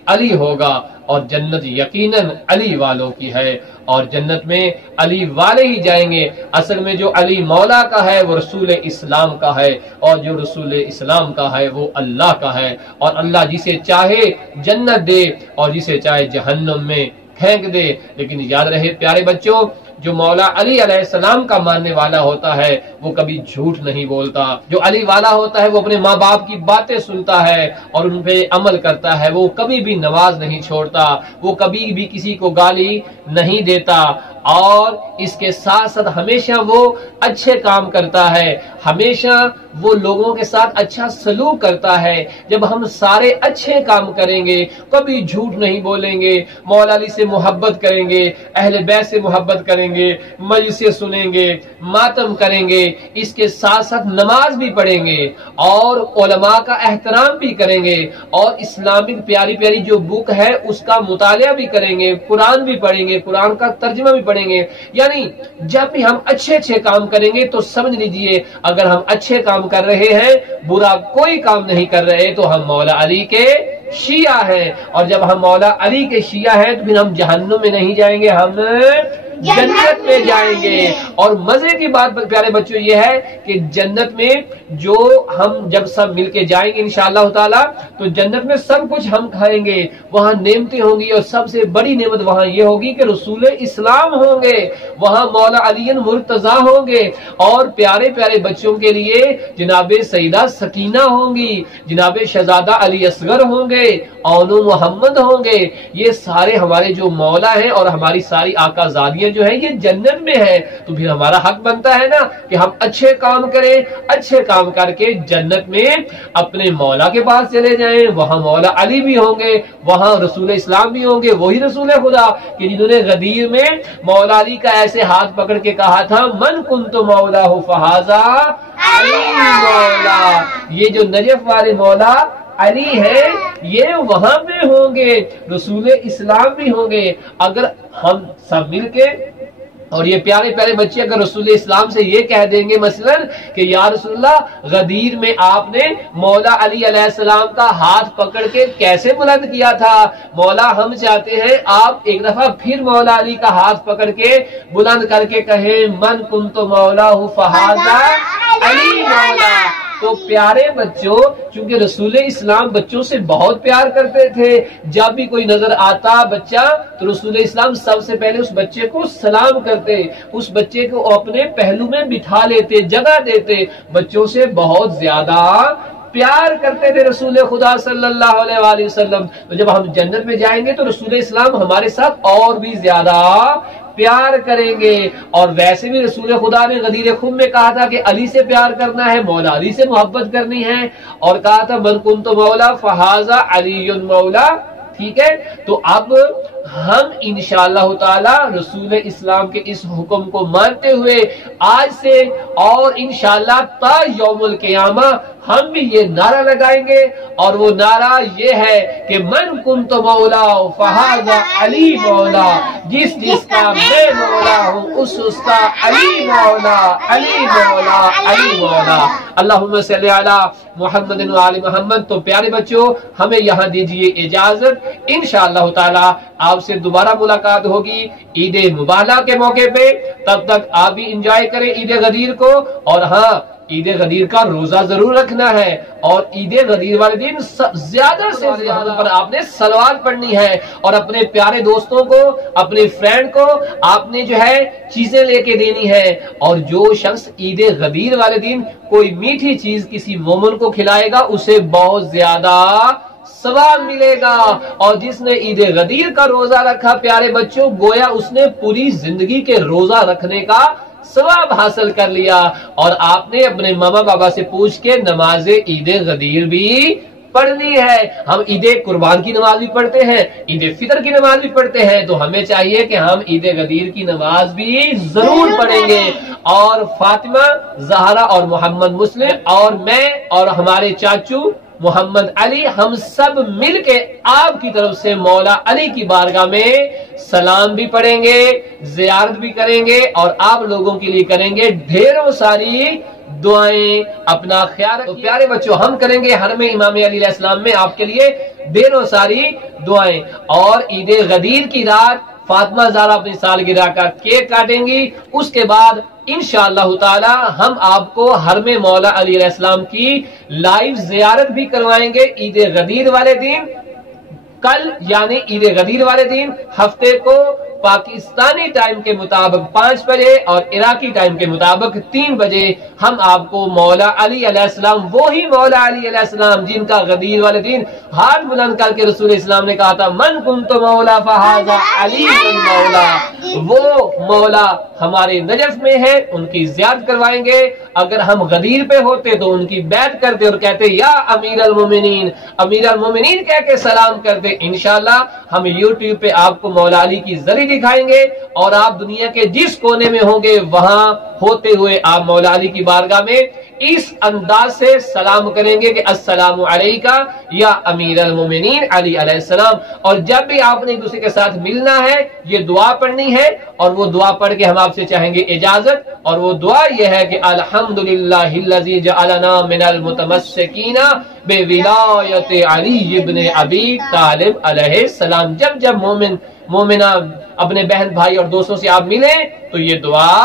علی ہوگا، اور جنت یقیناً علی والوں کی ہے، اور جنت میں علی والے ہی جائیں گے۔ اصل میں جو علی مولا کا ہے وہ رسول اسلام کا ہے، اور جو رسول اسلام کا ہے وہ اللہ کا ہے، اور اللہ جسے چاہے جنت دے اور جسے چاہے جہنم میں پھینک دے۔ لیکن یاد رہے پیارے بچوں، جو مولا علی علیہ السلام کا ماننے والا ہوتا ہے وہ کبھی جھوٹ نہیں بولتا، جو علی والا ہوتا ہے وہ اپنے ماں باپ کی باتیں سنتا ہے اور ان پہ عمل کرتا ہے، وہ کبھی بھی نماز نہیں چھوڑتا، وہ کبھی بھی کسی کو گالی نہیں دیتا، اور اس کے ساتھ ساتھ ہمیشہ وہ اچھے کام کرتا ہے، ہمیشہ وہ لوگوں کے ساتھ اچھا سلوک کرتا ہے۔ جب ہم سارے اچھے کام کریں گے، کبھی جھوٹ نہیں بولیں گے، مولا علی سے محبت کریں گے، اہل بیت سے محبت کریں گے، مجلسیں سنیں گے، ماتم کریں گے، اس کے ساتھ ساتھ نماز بھی پڑھیں گے اور علماء کا احترام بھی کریں گے، اور اسلامک پیاری پیاری جو بک ہے اس کا مطالعہ بھی کریں گے، قرآن بھی پڑھیں گے، قرآن کا ترجمہ بھی پڑھیں گے۔ یعنی جب بھی ہم اچھے کام کریں گے تو سمجھ لیجئے اگر ہم اچھے کام کر رہے ہیں، برا کوئی کام نہیں کر رہے، تو ہم مولا علی کے شیعہ ہیں، اور جب ہم مولا علی کے شیعہ ہیں تو پھر ہم جہنم میں نہیں جائیں گے، ہم جنت میں جائیں گے۔ اور مزے کی بات پیارے بچوں یہ ہے کہ جنت میں جو ہم جب سب مل کے جائیں گے انشاءاللہ تعالی تو جنت میں سب کچھ ہم کھائیں گے، وہاں نعمتیں ہوں گی، اور سب سے بڑی نعمت وہاں یہ ہوگی کہ رسول اسلام ہوں گے، وہاں مولا علی مرتضیٰ ہوں گے، اور پیارے پیارے بچوں کے لیے جناب سیدہ سکینہ ہوں گی، جناب شہزادہ علی اصغر ہوں گے، اولو محمد ہوں گے۔ یہ سارے ہمارے جو مولا ہیں اور ہماری ساری آقا زادیاں جو ہے یہ جنت میں ہے، تو پھر ہمارا حق بنتا ہے نا کہ ہم اچھے کام کریں، اچھے کام کر کے جنت میں اپنے مولا کے پاس چلے جائیں، وہاں مولا علی بھی ہوں گے، وہاں رسول اسلام بھی ہوں گے، وہی رسول خدا کہ جنہوں نے غدیر میں مولا علی کا ایسے ہاتھ پکڑ کے کہا تھا من کنت مولا فہذا علی مولا۔ یہ جو نجف والے مولا علی ہے یہ وہاں پہ ہوں گے، رسول اسلام بھی ہوں گے۔ اگر ہم سب مل کے اور یہ پیارے پیارے بچے اگر رسول اسلام سے یہ کہہ دیں گے مثلا کہ یا رسول اللہ غدیر میں آپ نے مولا علی علیہ السلام کا ہاتھ پکڑ کے کیسے بلند کیا تھا، مولا ہم چاہتے ہیں آپ ایک دفعہ پھر مولا علی کا ہاتھ پکڑ کے بلند کر کے کہیں من کنت مولا فہذا علی مولا۔ تو پیارے بچوں چونکہ رسول اسلام بچوں سے بہت پیار کرتے تھے، جب بھی کوئی نظر آتا بچہ تو رسول اسلام سب سے پہلے اس بچے کو سلام کرتے، اس بچے کو اپنے پہلو میں بٹھا لیتے، جگہ دیتے، بچوں سے بہت زیادہ پیار کرتے تھے رسول خدا صلی اللہ علیہ وآلہ وسلم۔ تو جب ہم جنت میں جائیں گے تو رسول اسلام ہمارے ساتھ اور بھی زیادہ پیار کریں گے۔ اور ویسے بھی رسول خدا نے غدیر خم میں کہا تھا کہ علی سے پیار کرنا ہے، مولا علی سے محبت کرنی ہے، اور کہا تھا من کنت مولا فہذا علی مولا۔ ٹھیک ہے، تو اب ہم انشاءاللہ تعالی رسول اسلام کے اس حکم کو مانتے ہوئے آج سے اور انشاءاللہ تا یوم القیامہ ہم بھی یہ نعرہ لگائیں گے، اور وہ نعرہ یہ ہے کہ من کنت مولا فہذا علی مولا، جس کا میں مولا ہوں اس کا علی مولا، علی مولا، علی مولا۔ اللہم صلی علی محمد و آل محمد۔ تو پیارے بچوں، ہمیں یہاں دیجئے اجازت، انشاءاللہ تعالی آپ سے دوبارہ ملاقات ہوگی عید مبارک کے موقع پہ۔ تب تک آپ بھی انجوائے کریں عید غدیر کو، اور ہاں عید غدیر کا روزہ ضرور رکھنا ہے، اور عید غدیر والے دن زیادہ سے زیادہ پر آپ نے صلوات پڑھنی ہے، اور اپنے پیارے دوستوں کو، اپنے فرینڈ کو آپ نے جو ہے چیزیں لے کے دینی ہے۔ اور جو شخص عید غدیر والے دن کوئی میٹھی چیز کسی مومن کو کھلائے گا اسے بہت زیادہ ثواب ملے گا، اور جس نے عید غدیر کا روزہ رکھا پیارے بچوں، گویا اس نے پوری زندگی کے روزہ رکھنے کا ثواب حاصل کر لیا۔ اور آپ نے اپنے ماما بابا سے پوچھ کے نماز عید غدیر بھی پڑھنی ہے۔ ہم عید قربان کی نماز بھی پڑھتے ہیں، عید فطر کی نماز بھی پڑھتے ہیں، تو ہمیں چاہیے کہ ہم عید غدیر کی نماز بھی ضرور پڑھیں گے۔ اور فاطمہ زہرا اور محمد مسلم اور میں اور ہمارے چاچو محمد علی، ہم سب مل کے آپ کی طرف سے مولا علی کی بارگاہ میں سلام بھی پڑھیں گے، زیارت بھی کریں گے، اور آپ لوگوں کے لیے کریں گے ڈھیروں ساری دعائیں۔ اپنا خیال رکھیں پیارے بچوں، ہم کریں گے حرم امام علی علیہ السلام میں آپ کے لیے ڈھیروں ساری دعائیں، اور عید غدیر کی رات فاطمہ زہرا اپنی سالگرہ کا کیک کاٹیں گی۔ اس کے بعد انشاءاللہ تعالی ہم آپ کو حرم مولا علی علیہ السلام کی لائیو زیارت بھی کروائیں گے عید غدیر والے دن۔ کل یعنی عید غدیر والے دن ہفتے کو پاکستانی ٹائم کے مطابق 5 بجے اور عراقی ٹائم کے مطابق 3 بجے ہم آپ کو مولا علی علیہ السلام، وہی مولا علی علیہ السلام جن کا غدیر والے دن ہاتھ بلند کر کے رسول اسلام نے کہا تھا من کنت مولا فہذا علی مولا، وہ مولا ہمارے نجف میں ہے، ان کی زیارت کروائیں گے۔ اگر ہم غدیر پہ ہوتے تو ان کی بیعت کرتے اور کہتے یا امیر المومنین، امیر المومنین کہہ کے سلام کرتے۔ انشاءاللہ ہم یوٹیوب پہ آپ کو مولا علی کی زری دکھائیں گے، اور آپ دنیا کے جس کونے میں ہوں گے وہاں ہوتے ہوئے آپ مولا علی کی بارگاہ میں اس انداز سے سلام کریں گے کہ السلام علیکہ یا امیر المومنین علی علیہ السلام۔ اور جب بھی آپ نے ایک دوسرے کے ساتھ ملنا ہے یہ دعا پڑھنی ہے، اور وہ دعا پڑھ کے ہم آپ سے چاہیں گے اجازت، اور وہ دعا یہ ہے کہ الحمدللہ الذی جعلنا من المتمسکین بولایت علی ابن ابی طالب علیہ السلام۔ جب جب مومنہ اپنے بہن بھائی اور دوستوں سے آپ ملیں تو یہ دعا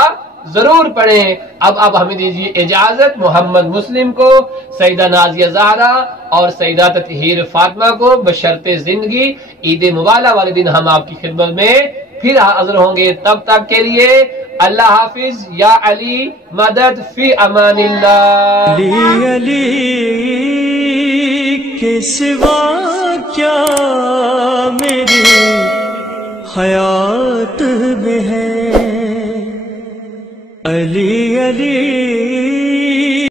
ضرور پڑھیں۔ اب آپ ہمیں دیجیے اجازت، محمد مسلم کو، سیدہ نازیہ زہرا اور سیدہ تطہیر فاطمہ کو بشرط زندگی عید مبارک والے دن ہم آپ کی خدمت میں پھر حاضر ہوں گے۔ تب تک کے لیے اللہ حافظ، یا علی مدد، فی امان اللہ۔ علی کے سوا کیا میری حیات میں ہے، علی علی